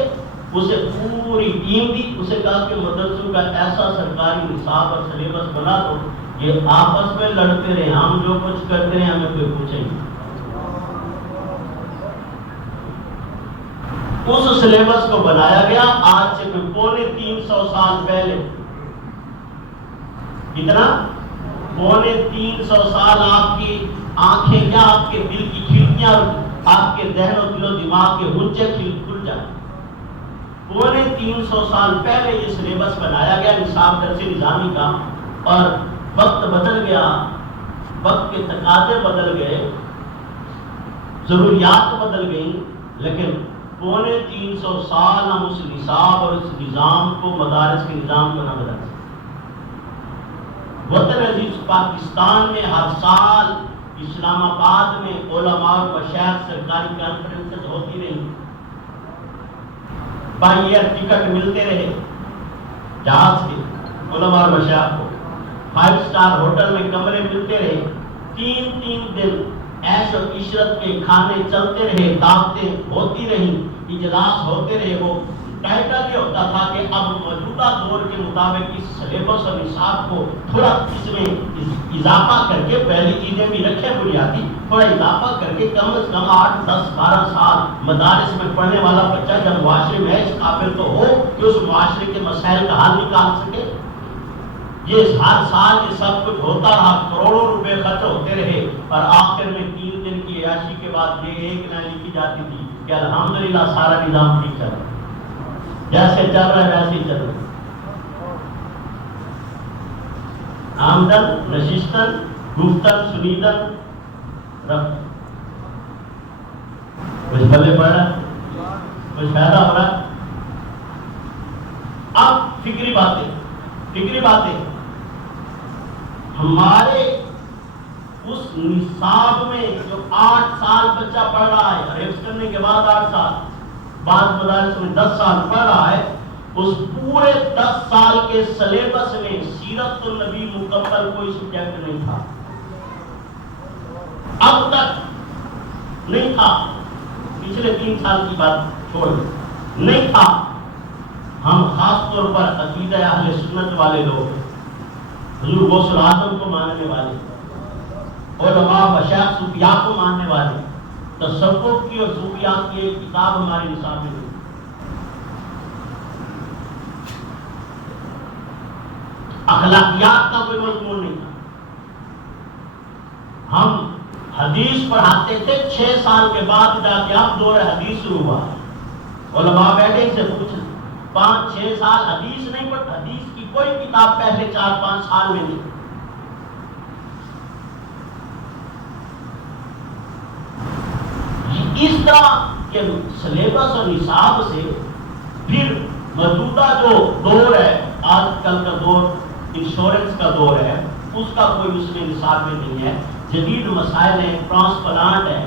اسے پوری ٹیم دی، اسے کہا کہ مدرسوں کا ایسا سرکاری نصاب اور سلیبس بنا دو یہ آپس میں لڑتے رہے، ہم جو کچھ کرتے رہے ہمیں کوئی پوچھے نہیں۔ اس سلیبس کو بنایا گیا آج سے 350 سال پہلے۔ کتنا؟ 350 سال آپ کی آنکھیں یا آپ کے دل کی کھڑکیاں، آپ کے ذہن و دل و دماغ کے ہنچے کھل جائیں۔ 350 سال پہلے یہ سلیبس بنایا گیا نصاب درس نظامی کا، اور وقت بدل گیا، وقت کے تقاضے بدل گئے، ضروریات بدل گئیں، لیکن 350 سال ہم اس نصاب اور اس نظام کو، مدارس کے نظام کو نہ بدل سکتے۔ وطن عزیز پاکستان میں ہر سال اسلام آباد میں علماء اور مشائخ سرکاری کانفرنسز ہوتی رہی، بائی ایئر ٹکٹ ملتے رہے جہاز کے علماء اور مشائخ کو، 5 اسٹار ہوٹل میں کمرے ملتے رہے، 3 دن عیش و عشرت کے کھانے چلتے رہے، دعوتیں ہوتی رہیں، اجلاس ہوتے رہے۔ وہ ٹائٹل یہ ہوتا تھا کہ اب موجودہ دور کے مطابق اس سلیبس اور نصاب کو تھوڑا اس میں اضافہ کر کے، پہلی چیزیں بھی رکھیں بنیادی، تھوڑا اضافہ کر کے کم از کم 8، 10، 12 سال مدارس میں پڑھنے والا بچہ جب معاشرے میں اس قابل تو ہو کہ اس معاشرے کے مسائل کا حل نکال سکے۔ یہ ہر سال یہ سب کچھ ہوتا رہا، کروڑوں روپے خرچ ہوتے رہے، اور آخر میں 3 دن کی عیاشی کے بعد یہ ایک لائن لکھی جاتی تھی کہ الحمدللہ سارا نظام ٹھیک چل رہا ہے، جیسے چل رہا ہے ویسے ہی چل رہا ہے۔ آمدن، نشستن، گفتن، سنیدن، رفت، کچھ بلے پڑ رہا ہے، کچھ فائدہ ہو رہا ہے۔ اب فکری باتیں ہمارے اس نصاب میں جو 8 سال بچہ پڑھ رہا ہے، حفظ کرنے کے بعد 8 سال، بعض مدارس میں 10 سال پڑھ رہا ہے، اس پورے 10 سال کے سلیبس میں سیرت النبی مکمل کوئی سبجیکٹ نہیں تھا، اب تک نہیں تھا، پچھلے 3 سال کی بات چھوڑ دیں، نہیں تھا۔ ہم خاص طور پر عقیدہ اہل سنت والے لوگ، حضور غوث الاعظم کو ماننے والے، علماء مشائخ صوفیاء کو ماننے والے، تصوف کی اور صوفیات کی ایک کتاب ہمارے نصاب میں نہیں۔ اخلاقیات کا کوئی مضمون نہیں تھا۔ ہم حدیث پڑھاتے تھے، 6 سال کے بعد جا کے اب دور حدیث شروع ہوا، علماء بیٹھے سے پوچھ 5-6 سال حدیث نہیں پڑھ، حدیث کی کوئی کتاب پہلے 4-5 سال میں نہیں۔ اس طرح کے سلیبس اور نصاب سے پھر موجودہ جو دور ہے، آج کل کا دور انشورنس کا دور ہے، اس کا کوئی اس میں نصاب میں نہیں ہے۔ جدید مسائل ہیں، ٹرانسپلانٹ ہے،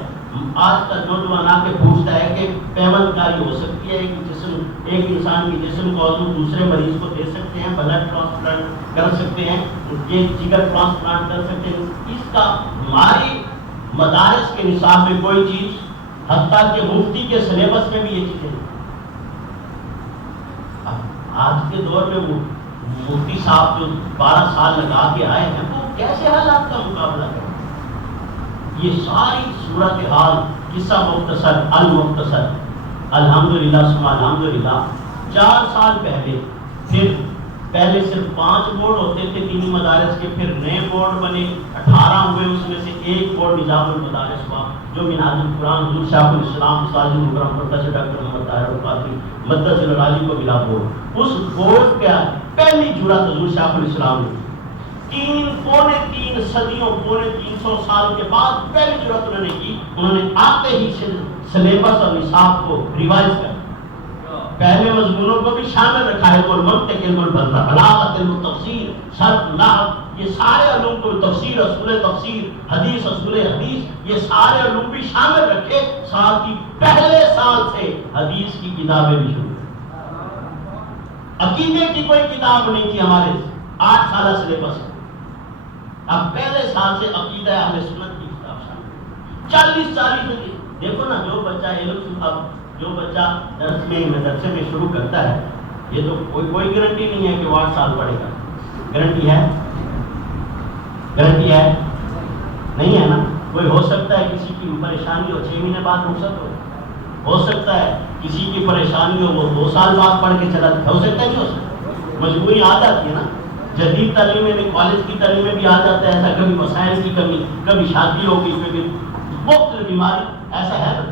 آج کا نوجوان آ کے پوچھتا ہے کہ پیوند کاری ہو سکتی ہے، ایک انسان کے جسم کو دوسرے مریض کو دے سکتے ہیں، بلڈ ٹرانسپلانٹ کر سکتے ہیں، یہ جگر ٹرانسپلانٹ کر سکتے ہیں۔ اس کا ہماری مدارس کے نصاب میں کوئی چیز، حتیٰ کہ مفتی کے سلیبس میں بھی یہ چیزیں نہیں۔ آج کے دور میں مفتی صاحب جو 12 سال لگا کے آئے ہیں، وہ کیسے حالات کا مقابلہ کریں؟ یہ ساری صورتحال قصہ مختصر المختصر الحمدللہ ثم الحمدللہ 4 سال پہلے، پھر پہلے صرف 5 بورڈ ہوتے تھے دینی مدارس کے، پھر نئے بورڈ بنے 18 ہوئے، اس میں سے ایک بورڈ نظام المدارس ہوا جو منہاج القرآن حضور شیخ الاسلام استاد مکرم پروفیسر ڈاکٹر محمد طاہر القادری مدثر العالی کو ملا بورڈ۔ اس بورڈ کا پہلی جرات حضور شیخ الاسلام نے 3 صدیوں 350 سال کے بعد پہلی جرات انہوں نے کی، انہوں نے آتے ہی سلیبس اور نصاب کو ریوائز کر پہلے مضمونوں کو بھی شامل رکھا ہے، اور منطق، علم البلاغہ، بلاغت، علم تفسیر، صرف، نحو، یہ سارے علوم کو، تفسیر، اصول تفسیر، حدیث، اصول حدیث، یہ سارے علوم بھی شامل رکھے، ساتھ ہی پہلے سال سے حدیث کی کتابیں بھی شروع۔ عقیدے کی کوئی کتاب نہیں تھی ہمارے 8 سالہ سلیبس۔ اب پہلے سال سے عقیدہ اہل سنت کی کتاب شامل 40 دیکھو نا، جو بچہ علم اب جو بچہ درس میں مدرسے میں شروع کرتا ہے، یہ تو کوئی گارنٹی نہیں ہے کہ وہ 8 سال پڑھے گا. گارنٹی ہے؟ گارنٹی ہے؟ نہیں ہے نا. کوئی ہو سکتا ہے کسی کی پریشانی ہو 6 مہینے بعد رخصت ہو سکتا ہے کسی کی پریشانی ہو وہ 2 سال بعد پڑھ کے چلا ہو سکتا ہے. نہیں ہو سکتا، مجبوری آ جاتی ہے نا. جدید تعلیمیں میں کالج کی تعلیمیں بھی آ جاتا ہے ایسا، کبھی وسائل کی کمی، کبھی شادی ہوگی، کبھی مختلف بیماری، ایسا ہے نا.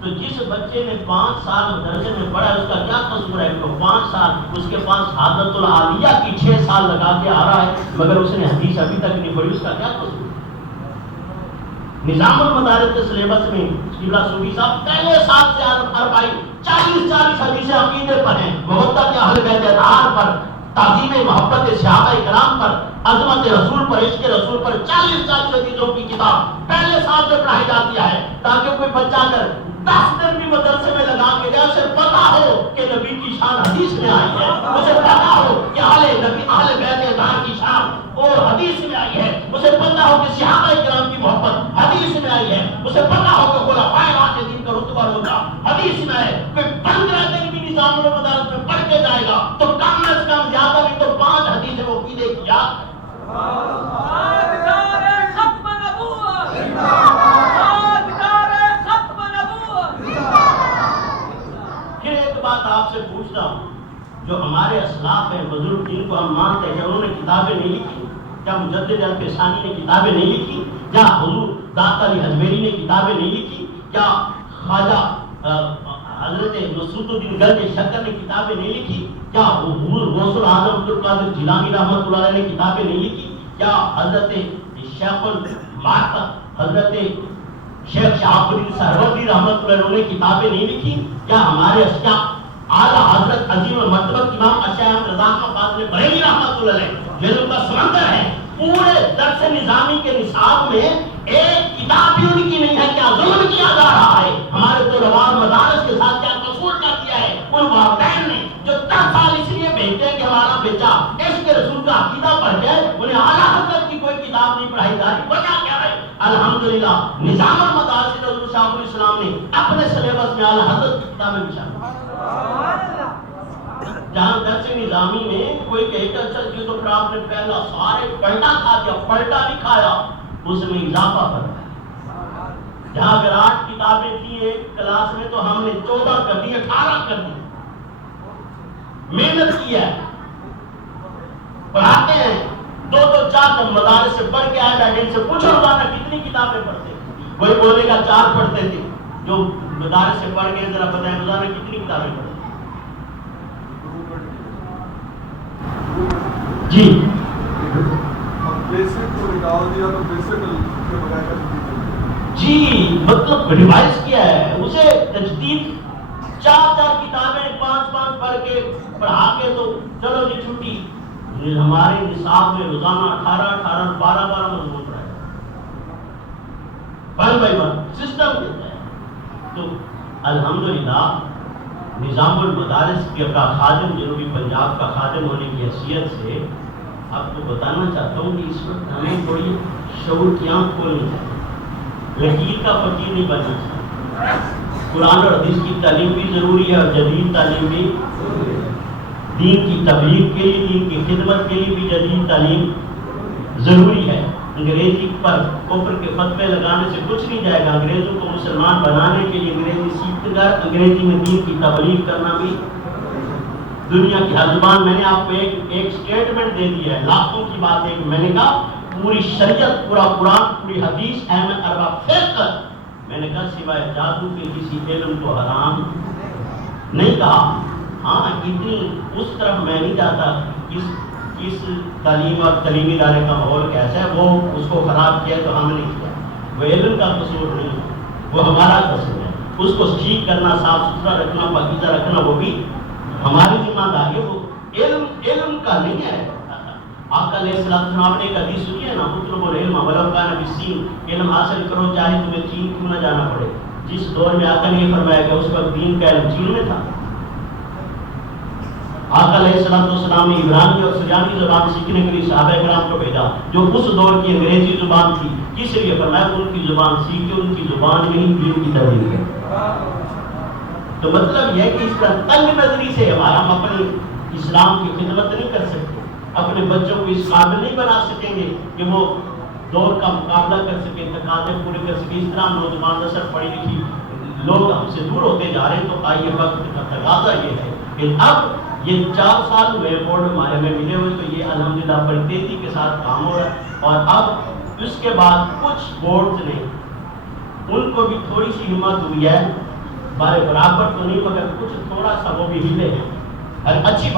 تو جس بچے نے 5 سال مدرسے میں پڑھا ہے اس کا کیا قصور ہے کہ 5 سال اس کے پاس حادثت العالیہ کی 6 سال لگا کے آ رہا ہے مگر اس نے حدیث ابھی تک نہیں پڑھی، اس کا کیا قصور؟ نظام المدارس کے سلیبس میں قبلہ صوفی صاحب پہلے سال سے 40 حدیثیں عقیدے پر ہیں، محبت اہل بیت اطہار پر، تعظیم محبت صحابہ کرام پر، عظمت رسول پر، عشق رسول پر 40 حدیثوں کی کتاب پہلے سال سے پڑھائی جاتی ہے تاکہ کوئی بچہ اگر 10 دن بھی مدرسے میں لگا کے جائے اسے پتا ہو کہ نبی کی شان حدیث میں آئی ہے، اسے پتا ہو کہ اہل بیت اطہار کی شان اور حدیث میں آئی ہے، اسے پتا ہو کہ صحابہ کرام کی محبت حدیث میں آئی ہے، اسے پتا ہو کہ خلفائے راشدین کا رتبہ روزہ حدیث میں ہے. کوئی 15 دن بھی نظام المدارس میں پڑھ کے جائے گا تو کم از کم زیادہ بھی تو 5 حدیثیں وہ عقیدے کی یاد. پھر ایک بات آپ سے پوچھتا ہوں، جو ہمارے اسلاف ہیں بزرگ جن کو ہم مانتے ہیں کہ انہوں نے کتابیں نہیں لکھی، کیا مجدد الفسانی نے کتابیں نہیں لکھی، کیا حضور داتا علی حجویری نے کتابیں نہیں لکھی، کیا خواجہ حضرت نصرت الدین گنج شکر نے کتابیں نہیں لکھی، کیا حضور غوث العظم عبد القادر جیلانی رحمۃ اللہ علیہ نے کتابیں نہیں لکھی، کیا حضرت شیخ المعطر حضرت شیخ شہاب الدین سہروردی رحمۃ اللہ علیہ نے کتابیں نہیں لکھی، کیا ہمارے اعلیٰ حضرت عظیم المرتبہ امام اشیاء رضا فاضل بریلوی رحمۃ اللہ علیہ علم کا سمندر ہے، پورے درس نظامی کے نصاب میں ایک کتاب بھی ان کی نہیں ہے، کیا ظلم کیا جا رہا ہے ہمارے تو روان مدارس کے ساتھ، کیا قصور کر دیا ہے ان والدین نے جو 10 سال اس لیے بھیجتے ہیں کہ ہمارا بچہ عشق رسول کا عقیدہ پڑھ جائے، انہیں اعلیٰ حضرت کی کوئی کتاب نہیں پڑھائی جا رہی. وجہ کیا ہے؟ الحمدللہ نظام المدارس حضور شاہ الاسلام نے اپنے سلیبس میں اعلیٰ حضرت کی کتابیں بھی شامل. جہاں درس نظامی میں کوئی کہتا اچھا جی تو پھر آپ نے پہلا سارے پلٹا کھا دیا، پلٹا نہیں کھایا، اس میں اضافہ کرتا ہے. جہاں اگر 8 کتابیں تھیں ایک کلاس میں تو ہم نے 14 کر دی، 18 کر دی. محنت کی ہے، پڑھاتے ہیں 2 4 مدارس سے پڑھ کے آئے بیٹھے، ان سے پوچھو روزانہ کتنی کتابیں پڑھتے ہیں؟ کوئی بولے گا 4 پڑھتے تھے. جو مدارس سے پڑھ گئے ذرا بتائیں روزانہ کتنی کتابیں پڑھتے جی؟ جی مطلب ریوائز کیا ہے اسے، تجدید 4 کتابیں 5 پڑھ کے پڑھا کے تو چلو جی چھٹی. ہمارے نصاب میں روزانہ 18 12 مضمون پڑھایا 1 بائی 1 سسٹم دیتا ہے. تو الحمدللہ نظام المدارس کا خادم، جنوبی پنجاب کا خادم ہونے کی حیثیت سے آپ کو بتانا چاہتا ہوں کہ اس وقت ہمیں تھوڑی شعور کی آنکھ کھولنی چاہیے، لکیر کا فقیر نہیں بننا چاہیے. قرآن اور حدیث کی تعلیم بھی ضروری ہے اور جدید تعلیم بھی، دین کی تبلیغ کے لیے، دین کی خدمت کے لیے بھی جدید تعلیم ضروری ہے. انگریزی پر کفر کے فتوے لگانے سے کچھ نہیں جائے گا. انگریزوں کو مسلمان بنانے کے لیے انگریزی سیکھ کر انگریزی میں دین کی تبلیغ کرنا بھی دنیا کی ہر زبان. میں نے آپ کو ایک سٹیٹمنٹ دے دیا ہے، لاکھوں کی بات ہے. میں نے کہا پوری شریعت، پورا قرآن، پوری حدیث، احمد اربع فقہ، میں نے کہا سوائے جادو کے کسی علم کو حرام نہیں کہا. ہاں اتنی اس طرف میں نہیں جاتا کس تعلیم اور تعلیمی ادارے کا ماحول کیسا ہے، وہ اس کو خراب کیا تو ہم نے کیا، وہ علم کا قصور نہیں ہے، وہ ہمارا قصور ہے. اس کو ٹھیک کرنا، صاف ستھرا رکھنا، پاکیزہ رکھنا وہ بھی ہماری ذمہ داری ہے. وہ علم کا نہیں ہے. آقا علیہ السلام نے ایک حدیث سنی ہے نا، اطلبوا العلم ولو کان بالصین، علم حاصل کرو چاہے تمہیں چین کیوں نہ جانا پڑے. جس دور میں آقا نے یہ فرمایا کہ اس وقت دین کا علم چین میں تھا. آقا علیہ السلام نے عبرانی اور سریانی زبان سیکھنے کے لیے صحابہ کرام کو بھیجا جو اس دور کی انگریزی زبان تھی. کس لیے؟ فرمایا ان کی زبان سیکھے، ان کی زبان میں ہی دین کی تبلیغ ہے. تو مطلب یہ ہے کہ اس کا تنگ نظری سے ہم اپنے اسلام کی خدمت نہیں کر سکتے، اپنے بچوں کو اس قابل نہیں بنا سکیں گے کہ وہ دور کا مقابلہ کر سکیں، تقاضے پورے کر سکیں. اس طرح نوجوان نسل پڑھی لکھی لوگ ہم سے دور ہوتے جا رہے ہیں. تو آئیے وقت کا تقاضا یہ ہے کہ اب یہ 4 سال ہوئے بورڈ ہمارے میں ملے ہوئے، تو یہ الحمدللہ بڑی تیزی کے ساتھ کام ہو رہا ہے. اور اب اس کے بعد کچھ بورڈز نے ان کو بھی تھوڑی سی ہمت ہوئی ہے، ہمارے برابر تو نہیں مگر کچھ تھوڑا سا وہ بھی ہلے ہیں. اچھی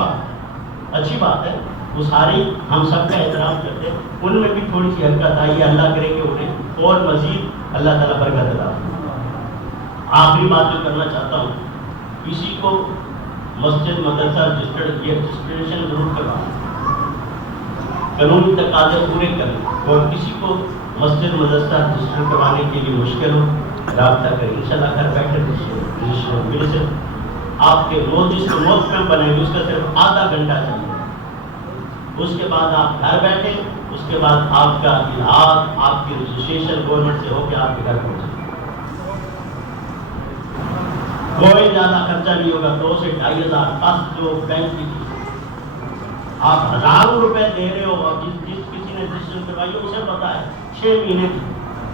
بات ہے، وہ ساری ہم سب کا احترام کرتے ہیں. ان میں بھی تھوڑی سی حرکت آئی ہے، اللہ کرے کہ انہیں اور مزید اللہ تعالیٰ برکت عطا فرمائے. آخری بات جو کرنا چاہتا ہوں، کسی کو مسجد مدرسہ رجسٹریشن ضرور کروانا، قانونی تقاضے پورے کریں. اور کسی کو مسجد مدرسہ رجسٹر کروانے کے لیے مشکل ہو رابطہ کریں، انشاءاللہ گھر بیٹھے رجسٹر مل سے آپ کے روز جس موقع میں بنے گی اس کا صرف آدھا گھنٹہ چلے گا. اس کے بعد آپ گھر بیٹھے، اس کے بعد آپ کا علاج، آپ کی رجسٹریشن گورنمنٹ سے ہو کے آپ کے گھر پہنچے. کوئی زیادہ خرچہ نہیں ہوگا. 2 سے 2,500 بس جو بینک کی آپ ہزاروں روپے دے رہے ہو. اور جس کسی نے رجسٹریشن کروائی ہو اسے پتا ہے 6 مہینے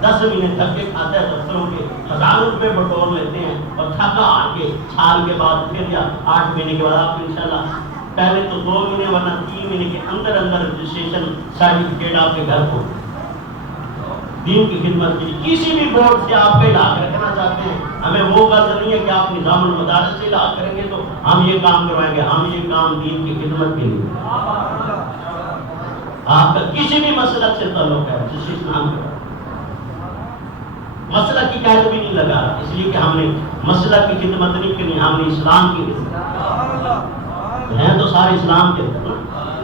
10 مہینے تھک کے کھاتے ہیں دفتروں کے، ہزاروں روپے بٹور لیتے ہیں اور تھکا آ کے سال کے بعد پھر یا 8 مہینے کے بعد آپ کو انشاءاللہ پہلے تو 2 مہینے ورنہ 3 مہینے کے اندر رجسٹریشن سرٹیفکیٹ آپ کے گھر کو دین کی خدمت کے لیے. کسی بھی بورڈ سے آپ کا علاج رکھنا چاہتے ہیں، ہمیں وہ غرض نہیں ہے کہ آپ نظام المدارس سے علاج کریں گے تو ہم یہ کام کروائیں گے. ہم یہ کام دین کی خدمت کے لیے. آپ کا کسی بھی مسلک سے تعلق ہے، جس اسلام کا مسلک کی قید بھی نہیں لگا رہا، اس لیے کہ ہم نے مسلک کی خدمت نہیں کرنی، ہم نے اسلام کی خدمت ہیں. تو سارے اسلام کے اندر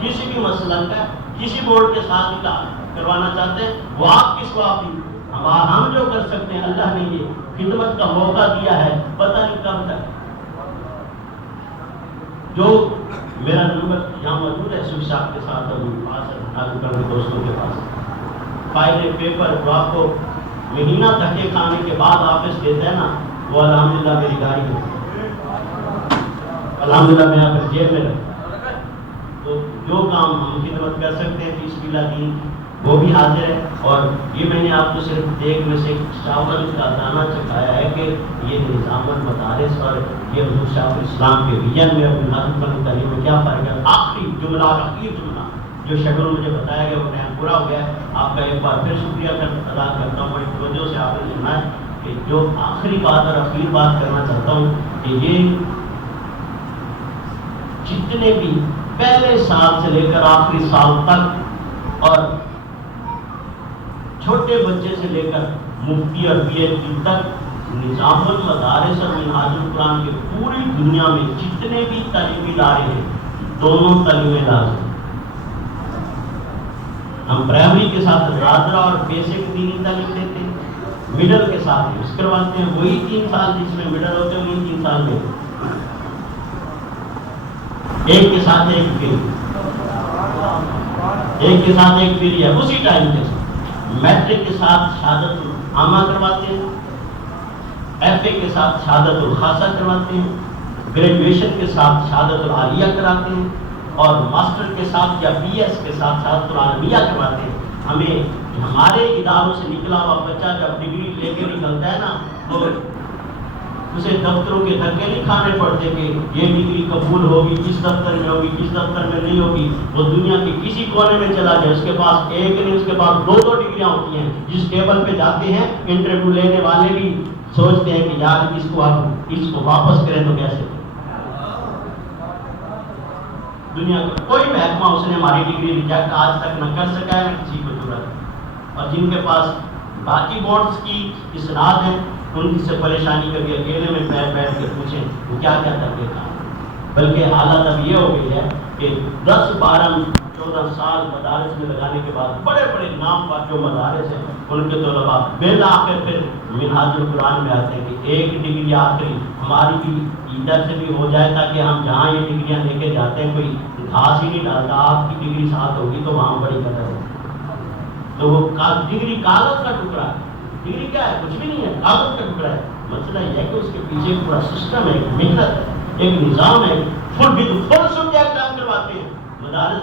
کسی بھی مسلک کا کسی بورڈ کے ساتھ علاج کروانا چاہتے ہیں وہ آپ کی ثواب دی. ہم جو کر سکتے ہیں، اللہ نے یہ خدمت کا موقع دیا ہے، پتہ نہیں کب تک. جو میرا نمبر یہاں موجود ہے سوئی صاحب کے ساتھ ابھی دوستوں کے پاس فائلیں پیپر جو آپ کو مہینہ دھکے کھانے کے بعد آفس دیتے ہیں نا، وہ الحمدللہ میری گاڑی میں الحمدللہ میں یہاں پر جیب میں رکھتا. تو جو کام ہم خدمت کر سکتے ہیں فی سبیل اللہ دین وہ بھی حاضر ہے. اور یہ میں نے آپ کو صرف دیکھ میں سے چاول کا دانہ چکھایا ہے کہ یہ نظام المدارس اور یہ حضور شاہ اسلام کے ویژن میں اپنی نازک تعلیم میں کیا فرق ہے. آخری جملہ جو شیڈول مجھے بتایا گیا وہ نیا پورا ہو گیا ہے. آپ کا ایک بار پھر شکریہ ادا کرتا ہوں. بڑی توجہ سے آپ نے سنا ہے کہ جو آخری بات اور اخیر بات کرنا چاہتا ہوں کہ یہ جتنے بھی پہلے سال سے لے کر آخری سال تک اور چھوٹے بچے سے لے کر مفتی اور پی ایچ ڈی تک نظام المدارس اور منہاج القرآن کے پوری دنیا میں جتنے بھی تعلیمی ادارے ہیں دونوں تعلیمی ادارے ہم پرائمری کے ساتھ رادرا اور بیسک دینی تعلیم دیتے ہیں، مڈل کے ساتھ حفظ کرواتے ہیں. وہی 3 سال جس میں مڈل ہوتے ہیں وہی 3 سال میں ایک کے ساتھ ایک فری ہے اسی ٹائم کے ساتھ. میٹرک کے ساتھ شہادت العامہ کرواتے ہیں، ایف اے کے ساتھ شہادت الخاصہ کرواتے ہیں، گریجویشن کے ساتھ شہادت العالیہ کراتے ہیں اور ماسٹر کے ساتھ یا بی ایس کے ساتھ شہادت العالمیہ کرواتے ہیں. ہمیں ہمارے اداروں سے نکلا ہوا بچہ جب ڈگری لے کے نکلتا ہے نا تو اسے دفتروں کے دھکے نہیں کھانے پڑتے کہ یہ ڈگری قبول ہوگی، کس دفتر میں ہوگی، کس دفتر میں نہیں ہوگی. وہ دنیا کے کسی کونے میں چلا جائے، اس کے پاس ایک نہیں اس کے پاس 2 ڈگریاں ہوتی ہیں. جس ٹیبل پہ جاتے ہیں انٹرویو لینے والے بھی سوچتے ہیں کہ یار اس کو واپس کریں تو کیسے. دنیا کا کوئی محکمہ اس نے ہماری ڈگری ریجیکٹ آج تک نہ کر سکا ہے، نہ کسی کو ضرورت ہے. اور جن کے پاس باقی بورڈز کی اسناد ہیں ان سے پریشانی کبھی اکیلے میں بیٹھ کے پوچھیں وہ کیا کیا کر کے کام. بلکہ حالت اب یہ ہو گئی ہے کہ 10-12 14 سال مدارس میں لگانے کے بعد بڑے بڑے نام پر جو مدارس ہیں ان کے طلباء بالآخر پھر منہاج القرآن میں آتے ہیں کہ ایک ڈگری آخری ہماری بھی ادھر سے بھی ہو جائے تاکہ ہم جہاں یہ ڈگریاں لے کے جاتے ہیں کوئی گھاس ہی نہیں ڈالتا، آپ کی ڈگری ساتھ ہوگی تو وہاں بڑی قدر ہے۔ تو وہ ڈگری کاغذ کا ٹکڑا ہے، ڈگری کیا ہے؟ کچھ بھی نہیں ہے، کاغذ کا ٹکڑا ہے۔ مسئلہ یہ ہے کہ اس کے پیچھے پورا سسٹم ہے، ایک محنت ہے، ایک نظام ہے، فل سبجیکٹ ہم کرواتے ہیں۔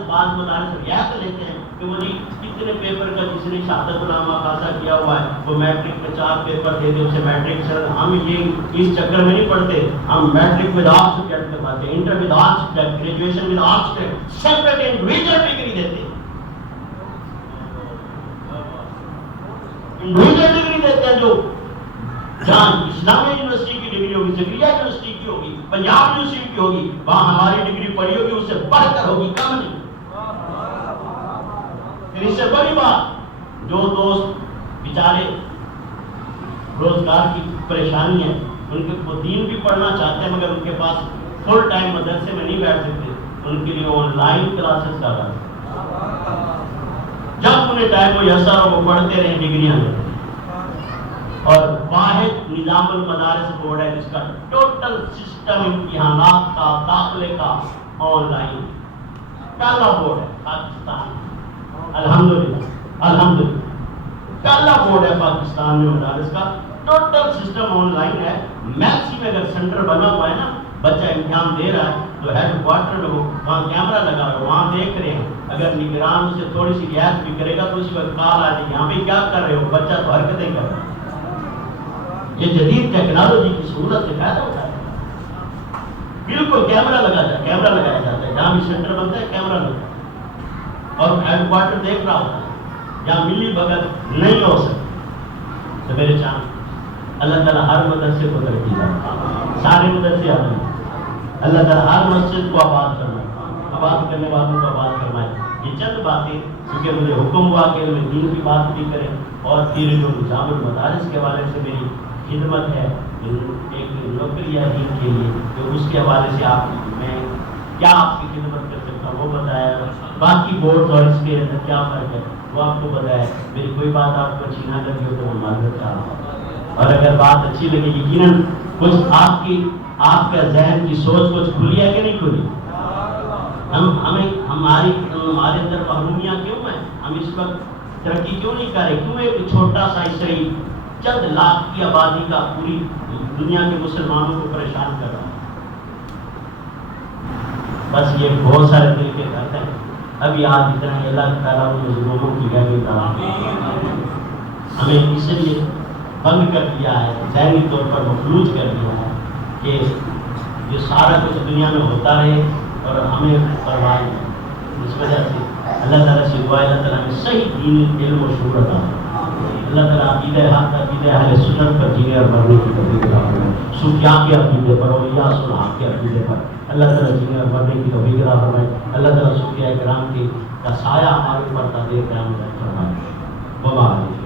بعض مدارس ریاست لیتے ہیں کہ وہ نہیں کتنے پیپر کا جس نے شہادت العامہ خاصا کیا ہوا ہے وہ میٹرک میں 4 پیپر دے دے، اسے میٹرک سر ہم یہ اس چکر میں نہیں پڑھتے، ہم میٹرک ود آل سبجیکٹ کرواتے ہیں، inter with all subject, graduation with all subject, separate individual degree دیتے ہیں، انڈیویجول ڈگری دیتے ہیں جو جہاں اسلامیہ یونیورسٹی کی ڈگری ہوگی، زکریا یونیورسٹی کی ہوگی، پنجاب یونیورسٹی کی ہوگی، وہاں ہماری ڈگری پڑھی ہوگی اس سے بڑھ کر ہوگی، کم نہیں۔ پھر اس سے بڑی بات جو دوست بیچارے روزگار کی پریشانی ہے، ان کے وہ دین بھی پڑھنا چاہتے ہیں مگر ان کے پاس فل ٹائم مدرسے میں نہیں بیٹھ سکتے، ان کے لیے آن لائن کلاسز کا ہے، جب انہیں ٹائم ہو یسر ہو وہ پڑھتے رہیں، ڈگریاں لیں۔ اور واحد نظام المدارس بورڈ ہے جس کا ٹوٹل سسٹم امتحانات کا داخلے کا آن لائن، پہلا بورڈ ہے پاکستان، الحمدللہ پہلا بورڈ ہے پاکستان میں مدارس کا، ٹوٹل سسٹم آن لائن ہے۔ میکسی میں اگر سینٹر بنا ہوا ہے نا، بچہ امتحان دے رہا ہے تو ہیڈ کوارٹر میں ہو، وہاں کیمرہ لگا ہوا ہے، وہاں دیکھ رہے ہیں، اگر نگران اسے تھوڑی سی رعایت بھی کرے گا تو اسی وقت کال آ جائے گی، یہاں پہ کیا کر رہے ہو، بچہ تو حرکتیں کر رہا ہے۔ یہ جدید ٹیکنالوجی کی سہولت سے فائدہ اٹھایا بالکل، کیمرہ لگایا جاتا ہے، جہاں بھی سینٹر بنتا ہے کیمرہ لگتا ہے اور ہیڈ کوارٹر دیکھ رہا ہوتا ہے، جہاں ملی بھگت نہیں ہو سکتی۔ تو میرے چاند اللہ تعالیٰ ہر مدرسے کو ترقی دے، سارے مدرسے آتے ہیں، اللہ تعالیٰ ہر مسجد کو آباد فرمائے، آباد کرنے والوں کو آباد فرمائے۔ یہ چند باتیں کیونکہ مجھے حکم ہوا کہ میں دین کی بات بھی کریں، اور پھر جو نظام المدارس کے حوالے سے میری خدمت ہے، ایک نوکری ہے دین کے لیے، تو اس کے حوالے سے میں کیا آپ کی خدمت کر سکتا ہوں وہ بتایا، باقی بورڈ اور اس کے اندر کیا فرق ہے وہ آپ کو بتایا۔ میری کوئی بات آپ کو اچھی نہ لگی ہو تو میں معذرت چاہ رہا ہوں، اور اگر بات اچھی لگی یقیناً کچھ آپ کا ذہن کی سوچ کچھ کھلی ہے کہ نہیں کھلی، ہمارے اندر محرومیاں کیوں ہیں، ہم اس وقت ترقی کیوں نہیں کر رہے، کیوں ایک چھوٹا سا اسرائیل چند لاکھ کی آبادی کا پوری دنیا کے مسلمانوں کو پریشان کر رہا ہے۔ بس یہ بہت سارے دل کے درد ہیں، ابھی آج اتنا اللہ تعالیٰ ان مظلوموں کی گہری طرح ہمیں اس لیے بند کر دیا ہے، ذہنی طور پر مفلوج کر دیا ہے کہ یہ سارا کچھ دنیا میں ہوتا رہے اور ہمیں پرواہ نہیں۔ اس وجہ سے اللہ تعالیٰ سے دعا ہے اللہ تعالیٰ ہمیں صحیح دین علم و شعور عطا فرمائے، اللہ تعالیٰ عقیدہ حق عقیدہ اہل سنت پر جینے اور مرنے کی توفیق عطا فرمائے، صوفیاء کے عقیدے پر، اولیاء صالحاں کے عقیدے پر اللہ تعالیٰ جینے اور مرنے کی توفیق عطا فرمائے، اللہ تعالیٰ صوفیاء کرام کا سایہ ہمارے اوپر تا دے قیامت تک فرمائے۔